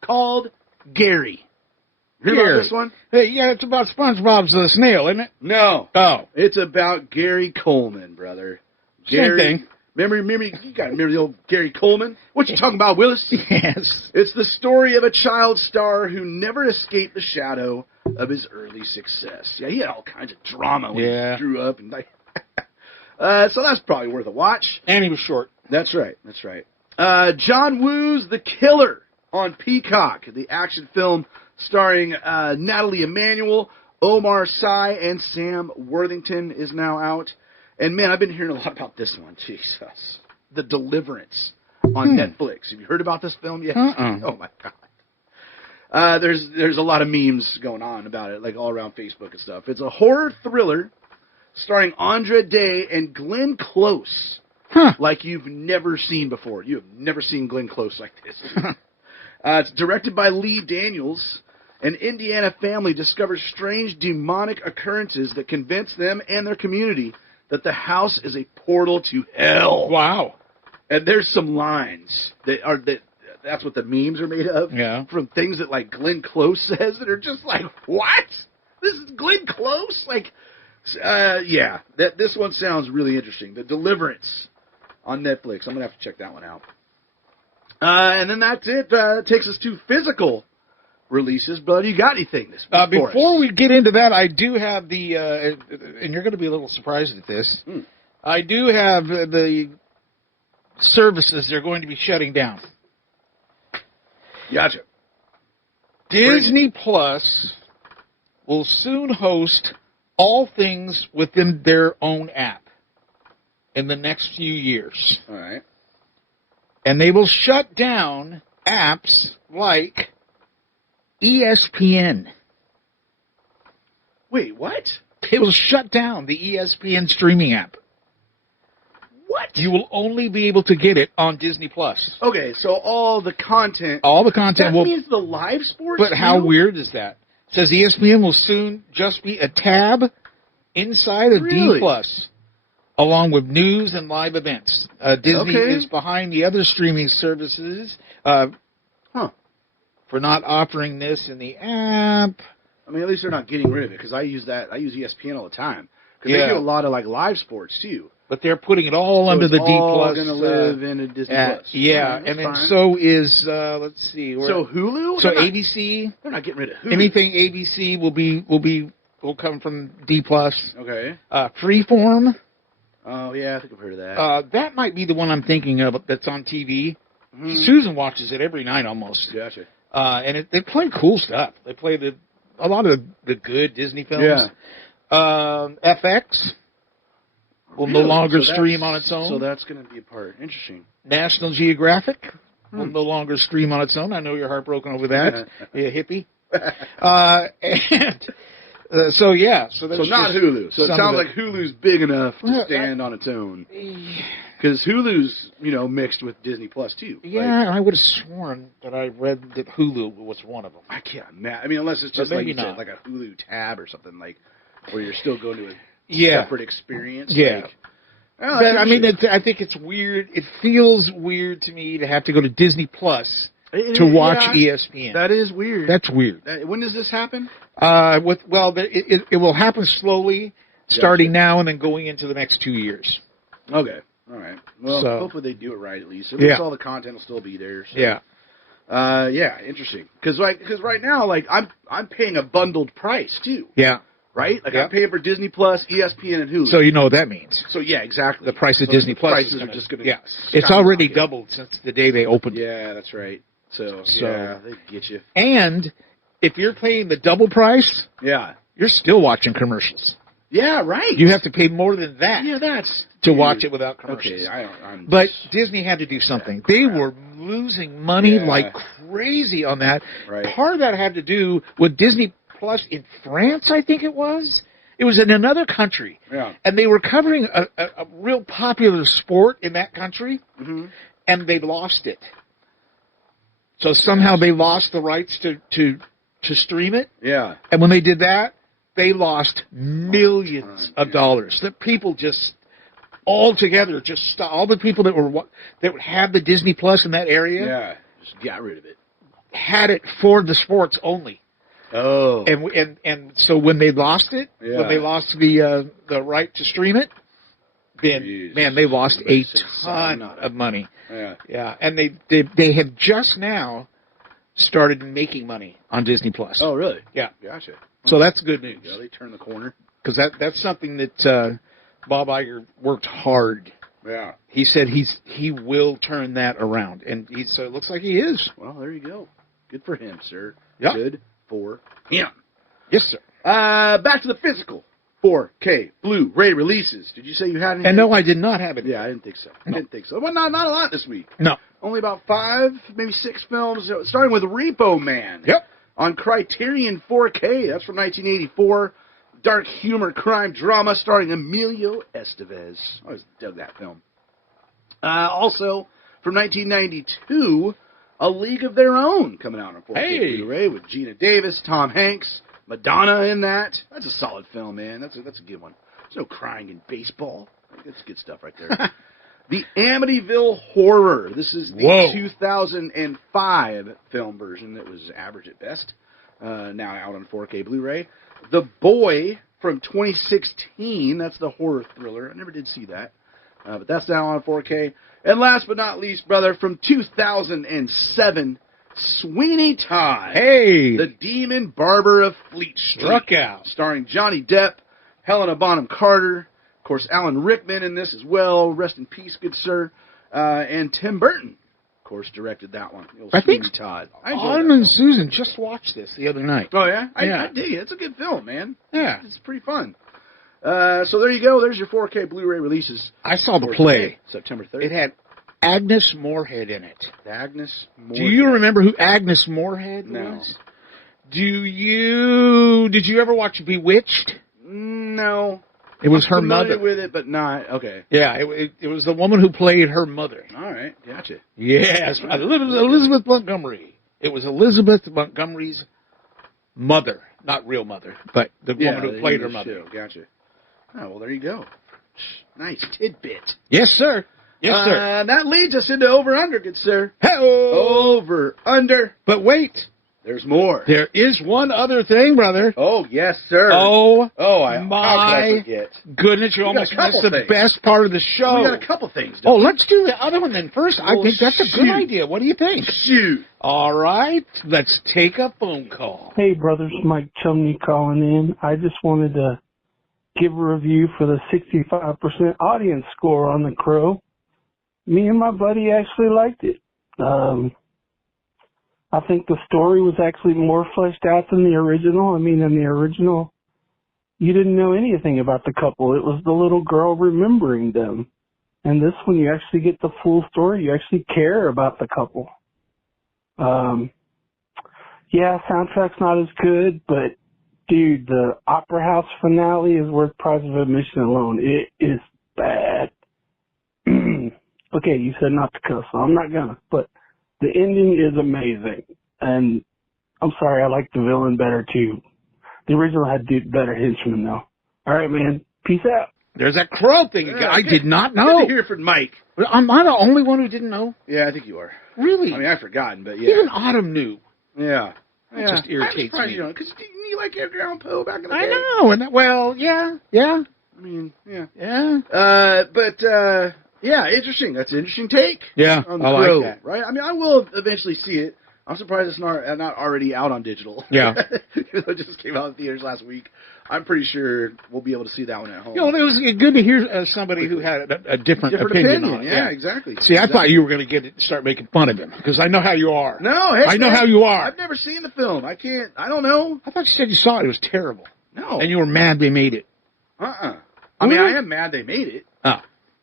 Called Gary. Hear about this one? Hey, yeah, it's about SpongeBob's snail, isn't it? No. Oh. It's about Gary Coleman, brother. Same thing. Remember, you got to remember the old Gary Coleman? What you talking about, Willis? Yes. It's the story of a child star who never escaped the shadow of his early success. Yeah, he had all kinds of drama when he grew up. And so that's probably worth a watch. And he was short. That's right. John Woo's The Killer on Peacock. The action film starring Natalie Emmanuel, Omar Sy, and Sam Worthington is now out. And, man, I've been hearing a lot about this one. Jesus. The Deliverance on Netflix. Have you heard about this film yet? Oh, my God. There's a lot of memes going on about it, like all around Facebook and stuff. It's a horror thriller starring Andra Day and Glenn Close, like you've never seen before. You have never seen Glenn Close like this. It's directed by Lee Daniels. An Indiana family discovers strange demonic occurrences that convince them and their community that the house is a portal to hell. Wow. And there's some lines that's what the memes are made of. Yeah. From things that like Glenn Close says that are just like, what? This is Glenn Close? Like, this one sounds really interesting. The Deliverance on Netflix. I'm gonna have to check that one out. And then that's it. It takes us to physical releases. But you got anything this week before we get into that, I do have the, and you're going to be a little surprised at this. I do have the services they're going to be shutting down. Gotcha. Disney Plus will soon host all things within their own app in the next few years. All right. And they will shut down apps like ESPN. Wait, what? It will shut down the ESPN streaming app. What? You will only be able to get it on Disney Plus. Okay, so all the content That means the live sports. But how weird is that? It says ESPN will soon just be a tab inside of D Plus, along with news and live events. Disney is behind the other streaming services for not offering this in the app. I mean, at least they're not getting rid of it, because I use ESPN all the time. Because they do a lot of like live sports too. But they're putting it all under the D Plus. Going to live in a Disney Plus. Yeah, right, and then so is let's see. So Hulu. So ABC. They're not getting rid of Hulu. Anything ABC will come from D Plus. Okay. Freeform. Oh yeah, I think I've heard of that. That might be the one I'm thinking of that's on TV. Mm-hmm. Susan watches it every night almost. Gotcha. And they play cool stuff. They play a lot of the good Disney films. Yeah. FX will no longer stream on its own. So that's going to be a part. Interesting. National Geographic will no longer stream on its own. I know you're heartbroken over that. You hippie. So not Hulu. So it sounds like Hulu's big enough to stand on its own. Because Hulu's, mixed with Disney Plus too. Yeah, I would have sworn that I read that Hulu was one of them. I can't imagine. I mean, unless it's just like you said, like a Hulu tab or something, like where you're still going to a separate experience. Yeah. Like, but, I mean, I think it's weird. It feels weird to me to have to go to Disney Plus to watch ESPN. That is weird. That's weird. When does this happen? It will happen slowly, starting now and then going into the next 2 years. Okay. All right. Well, hopefully they do it right at least. At least all the content will still be there. So. Yeah. Interesting. Because right now, like I'm paying a bundled price too. Yeah. Right? Like I'm paying for Disney Plus, ESPN, and Hulu. So you know what that means. So yeah, exactly. The price of Disney Plus prices are just going to it's already doubled since the day they opened. Yeah, that's right. So yeah, they get you. And if you're paying the double price, you're still watching commercials. Yeah, right. You have to pay more than that. Yeah, that's to watch it without commercials. Okay, but Disney had to do something. They were losing money like crazy on that. Right. Part of that had to do with Disney Plus in France, I think it was. It was in another country. Yeah. And they were covering a real popular sport in that country, and they lost it. So somehow they lost the rights to stream it. Yeah. And when they did that, they lost millions of dollars. The people just altogether just stopped. All the people that had the Disney Plus in that area, just got rid of it. Had it for the sports only. Oh. And so when they lost it, when they lost the right to stream it, then they lost a ton of money. Yeah. And they have just now started making money on Disney Plus. Oh, really? Yeah. Gotcha. So that's good news. Yeah, they turned the corner. Because that's something that Bob Iger worked hard Yeah. He said he will turn that around, and so it looks like he is. Well, there you go. Good for him, sir. Yep. Good for him. Yes, sir. Back to the physical 4K Blu-ray releases. Did you say you had anything? And no, I did not have it. Yeah, I didn't think so. No. I didn't think so. Well, not a lot this week. No. Only about 5, maybe 6 films, starting with Repo Man. Yep. On Criterion 4K. That's from 1984. Dark humor crime drama starring Emilio Estevez. I always dug that film. Also, from 1992, A League of Their Own coming out on 4K Blu-ray with Gina Davis, Tom Hanks, Madonna in that. That's a solid film, man. That's a good one. There's no crying in baseball. That's good stuff right there. The Amityville Horror. This is the 2005 film version that was average at best. Now out on 4K Blu-ray. The Boy from 2016. That's the horror thriller. I never did see that. But that's now on 4K. And last but not least, brother, from 2007, Sweeney Todd. Hey! The Demon Barber of Fleet Street. Struck out. Starring Johnny Depp, Helena Bonham Carter, of course, Alan Rickman in this as well. Rest in peace, good sir. And Tim Burton, of course, directed that one. I think Todd. Autumn and Susan just watched this the other night. Oh, yeah? Yeah. I dig it. It's a good film, man. Yeah. It's pretty fun. So there you go. There's your 4K Blu-ray releases. I saw the play. September 3rd. It had Agnes Moorehead in it. Agnes Moorehead. Do you remember who Agnes Moorehead was? Did you ever watch Bewitched? No. It was her mother. With it, but not. Okay. Yeah, it was the woman who played her mother. All right. Gotcha. Yes. Elizabeth Montgomery. It was Elizabeth Montgomery's mother. Not real mother, but the woman who played her mother. Show. Gotcha. Oh, well, there you go. Nice tidbit. Yes, sir. Yes, sir. That leads us into over-under, good sir. Hey-oh. Over-under. But wait. There's more. There is one other thing, brother. Oh, yes, sir. Oh, how could I forget? Goodness, you almost missed the best part of the show. We got a couple things. Let's do the other one then first. I think that's a good idea. What do you think? Shoot. All right, let's take a phone call. Hey, brothers, Mike Chumney calling in. I just wanted to give a review for the 65% audience score on The Crow. Me and my buddy actually liked it. I think the story was actually more fleshed out than the original. I mean, in the original, you didn't know anything about the couple. It was the little girl remembering them. And this one, you actually get the full story. You actually care about the couple. Yeah, soundtrack's not as good, but, dude, the Opera House finale is worth price of admission alone. It is bad. Okay, you said not to cuss, so I'm not gonna, but the ending is amazing, and I'm sorry, I like the villain better, too. The original had better henchmen, though. All right, man. Peace out. There's that Crow thing again. I did not know. Good to hear from Mike. Am I the only one who didn't know? Yeah, I think you are. Really? I mean, I've forgotten, but yeah. Even Autumn knew. Yeah. That just irritates me. Because you like Edgar Allan Poe back in the day. I know. Yeah. I mean, yeah. Yeah. Yeah, interesting. That's an interesting take. Yeah, on the I Crow, like that. Right? I mean, I will eventually see it. I'm surprised it's not already out on digital. Yeah. Even though it just came out in theaters last week. I'm pretty sure we'll be able to see that one at home. It was good to hear somebody who had a different opinion on it. Yeah, exactly. See, I thought you were going to start making fun of him, because I know how you are. No, hey, I know how you are. I've never seen the film. I don't know. I thought you said you saw it. It was terrible. No. And you were mad they made it. I mean, I am mad they made it.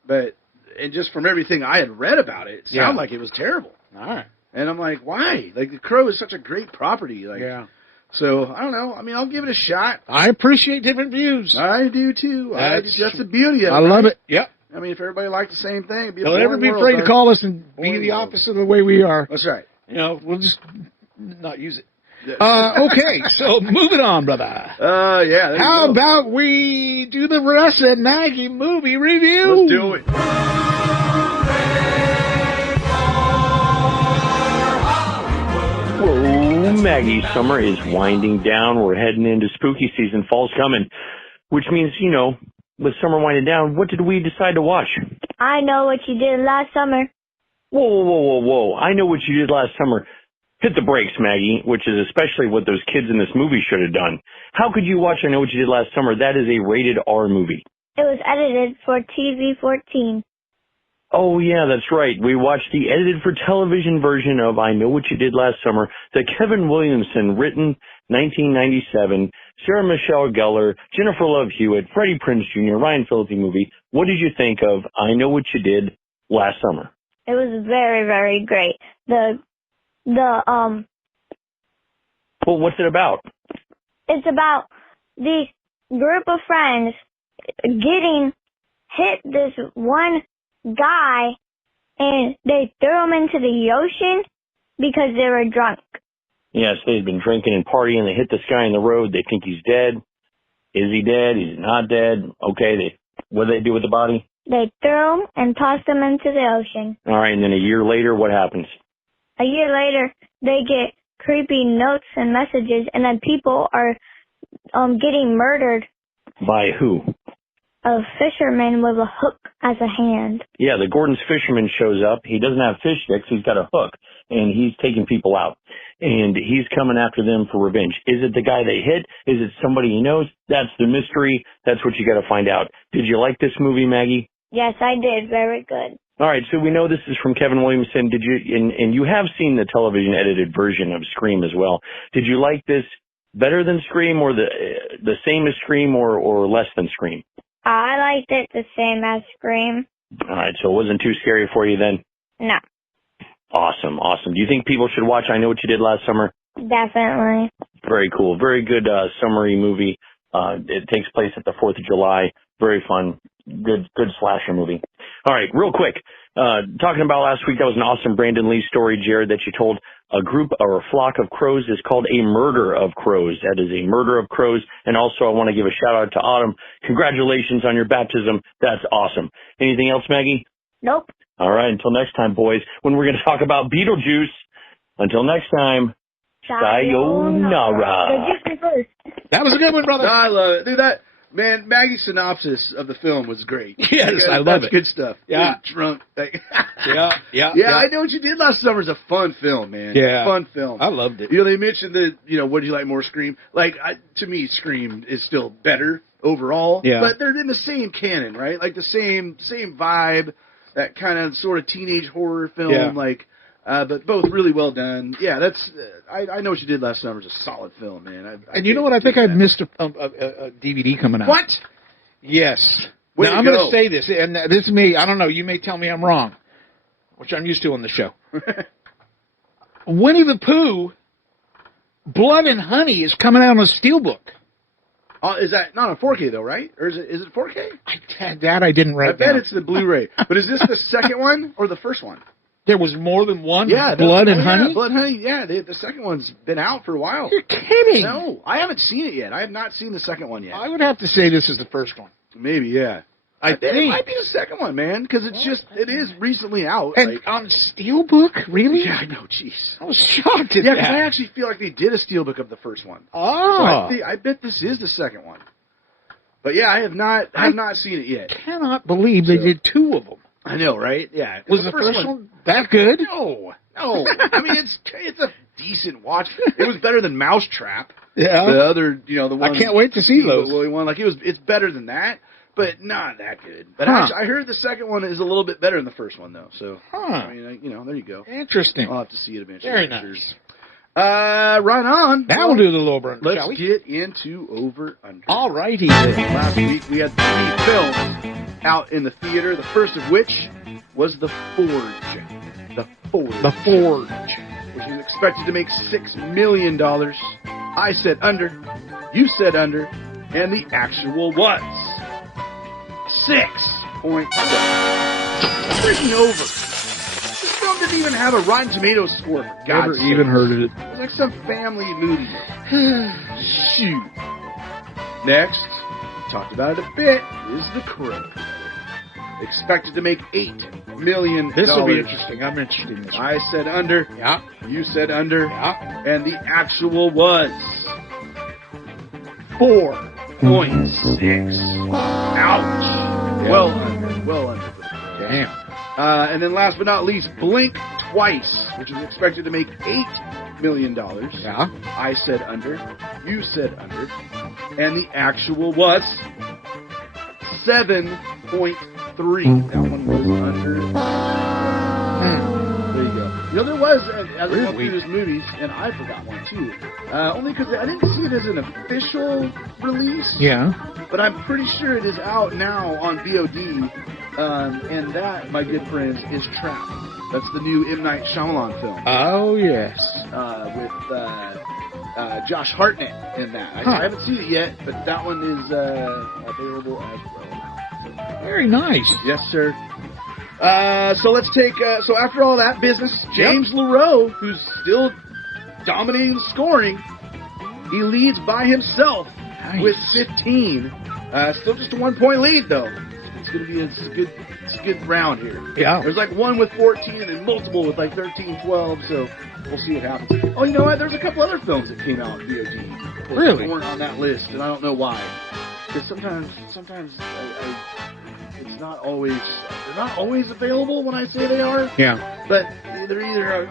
But, and just from everything I had read about it, it sounded like it was terrible. All right. And I'm like, why? Like, The Crow is such a great property. Like, yeah. So, I don't know. I mean, I'll give it a shot. I appreciate different views. I do, too. That's the beauty of it. I love it. Yep. I mean, if everybody liked the same thing, it'd be Don't ever be afraid to call us and be the opposite of the way we are. That's right. We'll just not use it. Okay, so moving on, brother. Yeah. How about we do the Russ and Maggie movie review? Let's do it. Whoa, Maggie, summer is winding down. We're heading into spooky season. Fall's coming, which means, with summer winding down, what did we decide to watch? I know what you did last summer. Whoa. I know what you did last summer. Hit the brakes, Maggie, which is especially what those kids in this movie should have done. How could you watch I Know What You Did Last Summer? That is a rated R movie. It was edited for TV 14. Oh, yeah, that's right. We watched the edited for television version of I Know What You Did Last Summer, the Kevin Williamson written 1997, Sarah Michelle Gellar, Jennifer Love Hewitt, Freddie Prinze Jr., Ryan Phillippe movie. What did you think of I Know What You Did Last Summer? It was very, very great. Well, what's it about? It's about the group of friends getting hit this one guy, and they threw him into the ocean because they were drunk. Yes, they've been drinking and partying. They hit this guy in the road. They think he's dead. Is he dead? Is he not dead? Okay, what do they do with the body? They threw him and tossed him into the ocean. All right, and then a year later, what happens? A year later, they get creepy notes and messages, and then people are getting murdered. By who? A fisherman with a hook as a hand. Yeah, the Gordon's fisherman shows up. He doesn't have fish sticks. He's got a hook, and he's taking people out. And he's coming after them for revenge. Is it the guy they hit? Is it somebody he knows? That's the mystery. That's what you got to find out. Did you like this movie, Maggie? Yes, I did. Very good. All right, so we know this is from Kevin Williamson. Did you? And you have seen the television edited version of Scream as well. Did you like this better than Scream, or the same as Scream, or less than Scream? I liked it the same as Scream. All right, so it wasn't too scary for you then? No. Awesome. Do you think people should watch I Know What You Did Last Summer? Definitely. Very cool. Very good summery movie. It takes place at the 4th of July. Very fun. Good slasher movie. All right, real quick. Talking about last week, that was an awesome Brandon Lee story, Jared, that you told. A group or a flock of crows is called a murder of crows. That is a murder of crows. And also, I want to give a shout out to Autumn. Congratulations on your baptism. That's awesome. Anything else, Maggie? Nope. All right, until next time, boys, when we're going to talk about Beetlejuice. Until next time, sayonara. That was a good one, brother. I love it. Dude, man, Maggie's synopsis of the film was great. Yes, I love it. Good stuff. Yeah. Drunk. Like, yeah. I Know What You Did Last Summer is a fun film, man. Yeah. Fun film. I loved it. You know, they mentioned that, what do you like more, Scream? Like, to me, Scream is still better overall. Yeah. But they're in the same canon, right? Like the same vibe, that kind of sort of teenage horror film. Yeah. Like, but both really well done. Yeah, that's. I Know What You Did Last Summer is a solid film, man. And you know what? I think I've missed a DVD coming out. What? Yes. Now, I'm going to say this, and this is me. I don't know. You may tell me I'm wrong, which I'm used to on the show. Winnie the Pooh, Blood and Honey is coming out on a steelbook. Is that not on 4K though, right? Or is it 4K? That I didn't write down. I bet it's the Blu-ray. But is this the second one or the first one? There was more than one? Yeah, Blood and Honey? Yeah, Blood and Honey, yeah. The second one's been out for a while. You're kidding. No, I haven't seen it yet. I have not seen the second one yet. I would have to say this is the first one. Maybe, yeah. I think it might be the second one, man, because it is recently out. And on steelbook, really? Yeah, I know. Jeez, I was shocked at that. Yeah, because I actually feel like they did a steelbook of the first one. Oh, so I bet this is the second one. But yeah, I have not seen it yet. Cannot believe they did two of them. I know, right? Yeah. Was the first one that good? No. I mean, it's a decent watch. It was better than Mousetrap. Yeah. The other, the one. I can't wait to see those. One, like it's better than that, but not that good. But actually, I heard the second one is a little bit better than the first one, though. So, I mean, there you go. Interesting. I'll have to see it eventually. Very nice. Right on. Now we'll do the little burn. Let's get into Over Under. All righty. Last week we had 3 films out in the theater. The first of which was The Forge. The Forge. Which was expected to make $6 million. I said under. You said under. And the actual was 6.7. Freaking over. This film didn't even have a Rotten Tomatoes score, for God's sake. Never even heard of it. It was like some family movie. Shoot. Next, we talked about it a bit, is The Crow. Expected to make $8 million. This will be interesting. I'm interested in this one. I said under. Yeah. You said under. Yeah. And the actual was 4.6. Ouch. Yeah. Well under. Damn. And then last but not least, Blink Twice, which is expected to make $8 million. Yeah. I said under. You said under. And the actual was 7.5 3. That one was under. There you go. You know, there was, as I went through these movies, and I forgot one too. Only because I didn't see it as an official release. Yeah. But I'm pretty sure it is out now on VOD. And that, my good friends, is Trap. That's the new M. Night Shyamalan film. Oh, yes. With Josh Hartnett in that. I haven't seen it yet, but that one is available as well now. Very nice. Yes, sir. So let's take, so after all that business, James LaRoe, who's still dominating the scoring, he leads by himself with 15. Still just a 1-point lead, though. It's going to be a good round here. Yeah. There's like one with 14 and then multiple with like 13, 12, so we'll see what happens. Oh, you know what? There's a couple other films that came out on VOD. Really? That weren't on that list, and I don't know why. Because sometimes it's not always, they're not always available when I say they are. Yeah. But they're either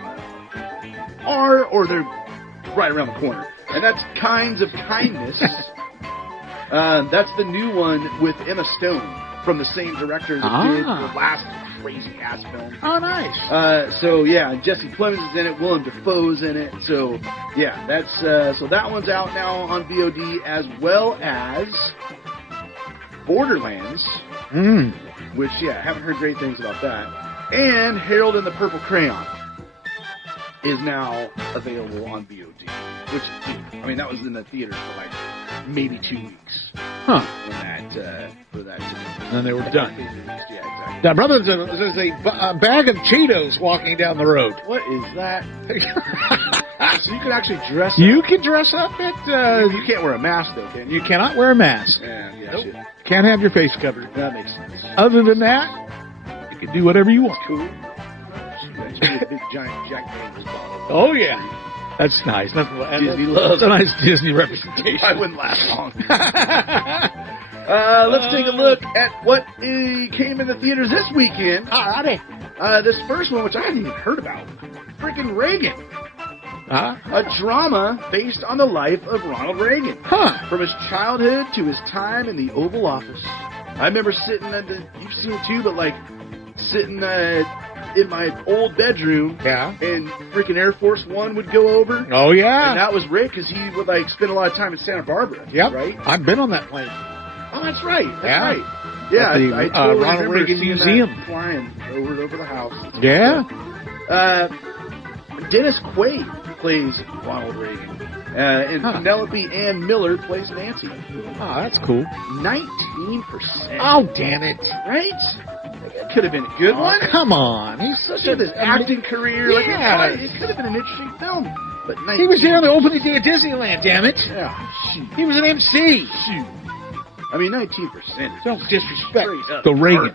are or they're right around the corner. And that's Kinds of Kindness. That's the new one with Emma Stone from the same director that did the last crazy-ass film. Oh, nice. So, yeah, Jesse Plemons is in it. Willem Dafoe's in it. So, yeah, that's so that one's out now on VOD, as well as Borderlands, which, yeah, I haven't heard great things about that. And Harold and the Purple Crayon is now available on VOD, which, I mean, that was in the theater for like maybe 2 weeks. Huh. For that. And they were done. Yeah, exactly. Now, brother, there's a bag of Cheetos walking down the road. What is that? So you can actually dress up. You can dress up at... you can't wear a mask, though, can you? You cannot wear a mask. Yeah, Nope. shit. Can't have your face covered. That makes sense. Other than that, you can do whatever you want. Cool. That's a big giant Jack Daniels bottle. Oh, yeah. That's nice. Disney loves. That's a nice Disney representation. I wouldn't last long. Let's take a look at what came in the theaters this weekend. Alrighty. This first one, which I hadn't even heard about. Freaking Reagan. Uh-huh. A drama based on the life of Ronald Reagan. Huh. From his childhood to his time in the Oval Office. I remember sitting you've seen it too, but like sitting in my old bedroom. Yeah. And freaking Air Force One would go over. Oh, yeah. And that was Rick, because he would like spend a lot of time in Santa Barbara. Yep. Right? I've been on that plane. Oh, that's right. That's right. Yeah, At the, I totally Ronald remember Reagan seeing Museum. that flying over the house. Yeah. Dennis Quaid plays Ronald Reagan. And Penelope Ann Miller plays Nancy. Oh, that's cool. 19%. Oh, damn it. Right? It could have been a good one. Come on. He's such Especially with his acting career. Yeah. Like, it could have been an interesting film. But 19%. He was there on the opening day of Disneyland, damn it. Yeah, shoot. He was an MC. Shoot. I mean, 19%. Don't disrespect the Reagan.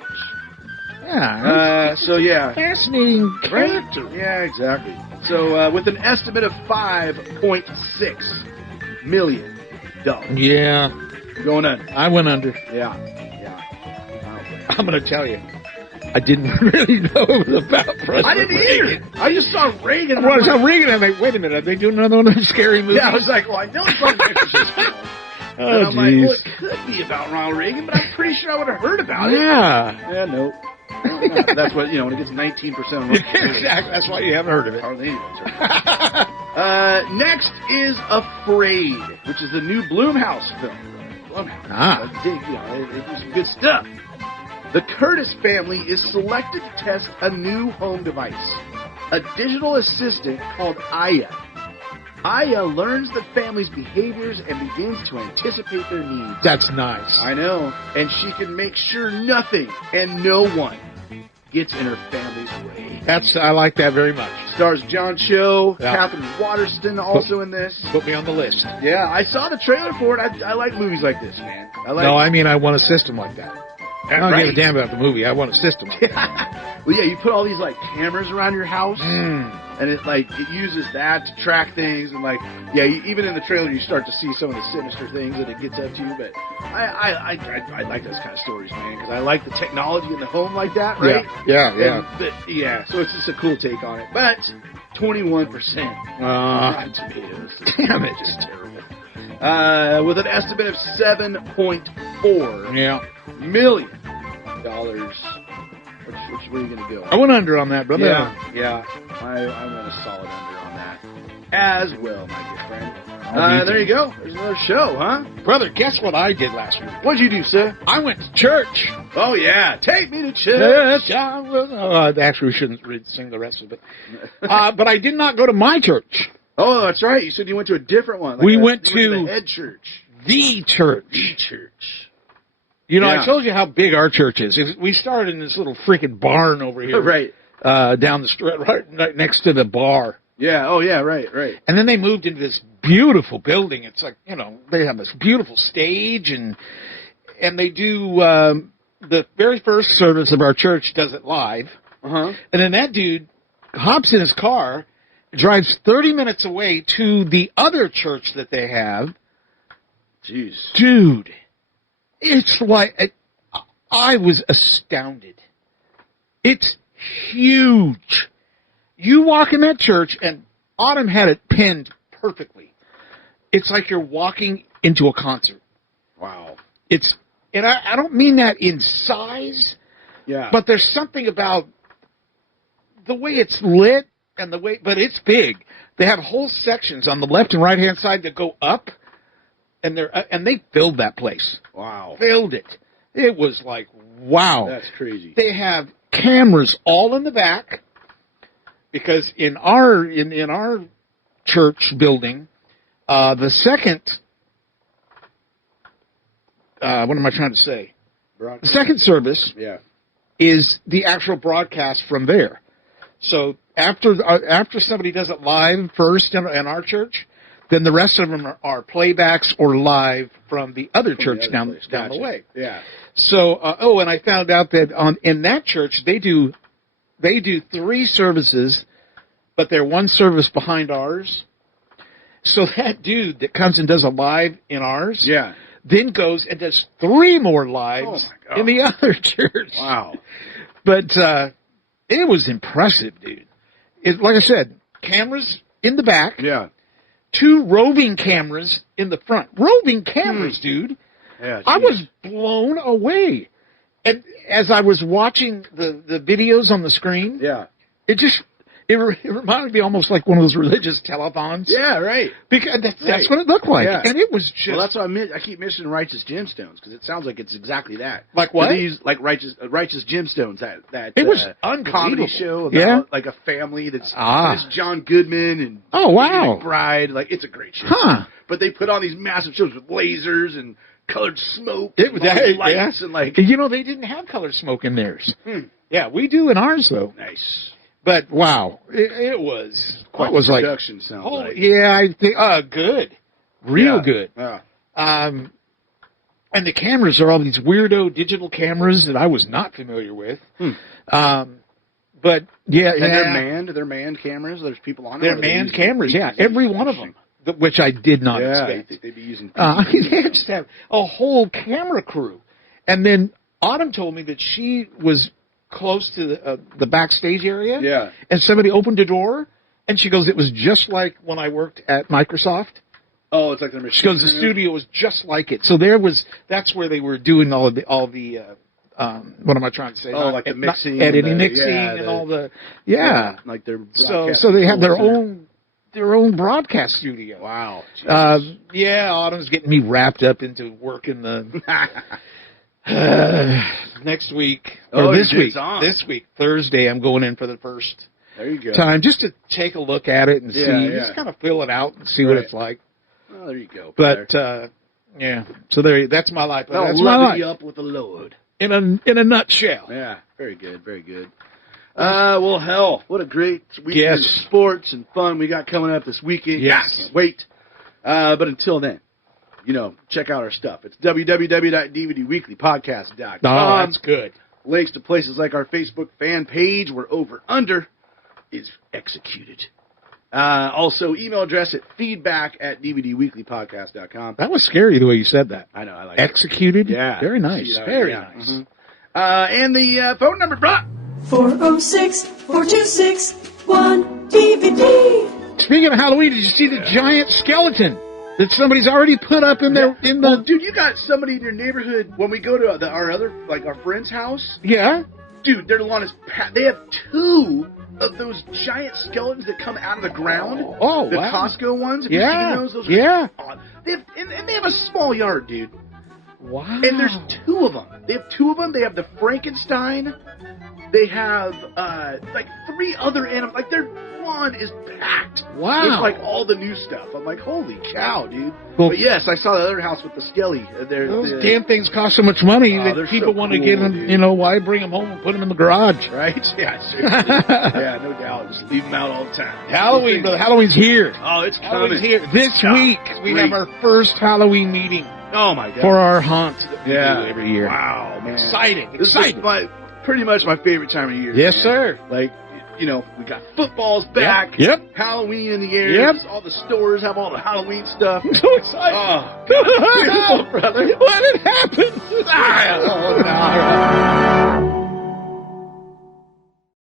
Yeah. So, yeah. Fascinating character. Right? Yeah, exactly. So, with an estimate of $5.6 million. Yeah. Going under. I went under. Yeah. I'm going to tell you. I didn't really know it was about President I didn't either. I just saw Reagan. Well, I saw Reagan, and I'm like, wait a minute, are they doing another one of those scary movies? Yeah, I was like, well, I know it's on the Exorcist film. Oh, and I'm like, well, it could be about Ronald Reagan, but I'm pretty sure I would have heard about it. Yeah, nope. That's what, when it gets 19% on exactly. That's why you haven't heard of it. Hardly anyone's heard of it. Next is Afraid, which is the new Blumhouse film. Blumhouse. They do some good stuff. The Curtis family is selected to test a new home device, a digital assistant called Aya. Aya learns the family's behaviors and begins to anticipate their needs. That's nice. I know. And she can make sure nothing and no one gets in her family's way. I like that very much. Stars John Cho, Catherine Waterston also in this. Put me on the list. Yeah, I saw the trailer for it. I like movies like this, man. I want a system like that. I don't give a damn about the movie. I want a system like that. Well, yeah, you put all these like cameras around your house. And it uses that to track things, and even in the trailer you start to see some of the sinister things that it gets up to. But I like those kind of stories, man, because I like the technology in the home like that, right? Yeah. So it's just a cool take on it. But 21% Rotten Tomatoes. Damn it, just terrible. With an estimate of $7.4 million. Which way are you going to go? I went under on that, brother. Yeah. I went a solid under on that as well, my good friend. There you go. There's another show, huh? Brother, guess what I did last week? What'd you do, sir? I went to church. Oh, yeah. Take me to church. Actually, we shouldn't sing the rest of it. But I did not go to my church. Oh, that's right. You said you went to a different one. We went to the head church. The church. The church. You know, I told you how big our church is. We started in this little freaking barn over here. Right. Down the street, right next to the bar. Yeah. Oh, yeah. Right. And then they moved into this beautiful building. It's like, you know, they have this beautiful stage, and they do the very first service of our church does it live. Uh-huh. And then that dude hops in his car, drives 30 minutes away to the other church that they have. Jeez. Dude, it's like, I was astounded. It's huge. You walk in that church, and Autumn had it pinned perfectly. It's like you're walking into a concert. Wow. And I don't mean that in size, but there's something about the way it's lit and but it's big. They have whole sections on the left and right hand side that go up, and they filled that place. Wow. Filled it. It was like, wow. That's crazy. They have cameras all in the back, because in our church building, the second what am I trying to say? The second service is the actual broadcast from there. So after somebody does it live first in our church, then the rest of them are playbacks or live from the other church down the way. Yeah. So and I found out that in that church they do 3 services, but they're one service behind ours. So that dude that comes and does a live in ours, then goes and does 3 more lives in the other church. Wow. But it was impressive, dude. Like I said, cameras in the back. Yeah. 2 roving cameras in the front. Roving cameras, dude. Yeah, I was blown away. And as I was watching the videos on the screen, it reminded me almost like one of those religious telethons. Yeah, right. Because that's what it looked like. Yeah. And it was just... Well, that's what I keep mentioning Righteous Gemstones, because it sounds like it's exactly that. Like what? These, like Righteous Gemstones, that it was comedy show about like a family that's it's John Goodman and McBride. Like, it's a great show. Huh. But they put on these massive shows with lasers and colored smoke lights and like... You know, they didn't have colored smoke in theirs. Yeah, we do in ours, though. Nice. But wow, it was quite was like production sounds like. Yeah, I think good, real good. Yeah. And the cameras are all these weirdo digital cameras that I was not familiar with. But they're manned cameras. There's people on them. They're manned cameras. Yeah, every one of them, which I did not expect. I think they'd be using. They just have a whole camera crew, and then Autumn told me that she was close to the backstage area. Yeah. And somebody opened a door, and she goes, it was just like when I worked at Microsoft. Oh, it's like the machine. She goes, the studio was just like it. So that's where they were doing all the what am I trying to say? Oh, like the mixing, editing, and all the like their so they have their own broadcast studio. Wow. Autumn's getting me wrapped up into working the next week or this week, Thursday, I'm going in for the first time just to take a look at it and see, just kind of fill it out and see what it's like. Oh, there you go. But so that's my life. That's my life. You up with the Lord in a nutshell. Yeah, very good, very good. Well, hell, what a great weekend of sports and fun we got coming up this weekend. Yes, can't wait. But until then, check out our stuff. It's www.dvdweeklypodcast.com. Oh, that's good. Links to places like our Facebook fan page where Over Under is executed. Also, email address at feedback@dvdweeklypodcast.com. That was scary the way you said that. I know. I like executed? It. Yeah. Very nice. Very nice. Mm-hmm. And the phone number, Brock? 406-426-1DVD. Speaking of Halloween, did you see the giant skeleton that somebody's already put up in their Well, dude, you got somebody in your neighborhood when we go to our friend's house. Yeah. Dude, their lawn is packed. They have 2 of those giant skeletons that come out of the ground. Oh, the wow. Costco ones. Have Yeah. you seen those? Yeah. They have, and they have a small yard, dude. Wow. And there's 2 of them. They have 2 of them. They have the Frankenstein. They have like 3 other animals. Like their lawn is packed. Wow. With like all the new stuff. I'm like, holy cow, dude. Well, but yes, I saw the other house with the skelly. Those damn things cost so much money that people so want to cool, get them. dude. You know, why bring them home and put them in the garage? Right? Yeah, seriously. Yeah, no doubt. Just leave them out all the time. Halloween, brother. Halloween's here. Oh, it's coming. Halloween's here. This week, we have our first Halloween meeting. Oh, my God. For our haunt that we do every year. Wow, man. Exciting. This is pretty much my favorite time of year. Yes, man. sir. Like, you know, we got footballs back. Yep. Halloween in the air. Yep. All the stores have all the Halloween stuff. I'm so excited. Oh, God. Beautiful, brother. What had happened? Oh, no.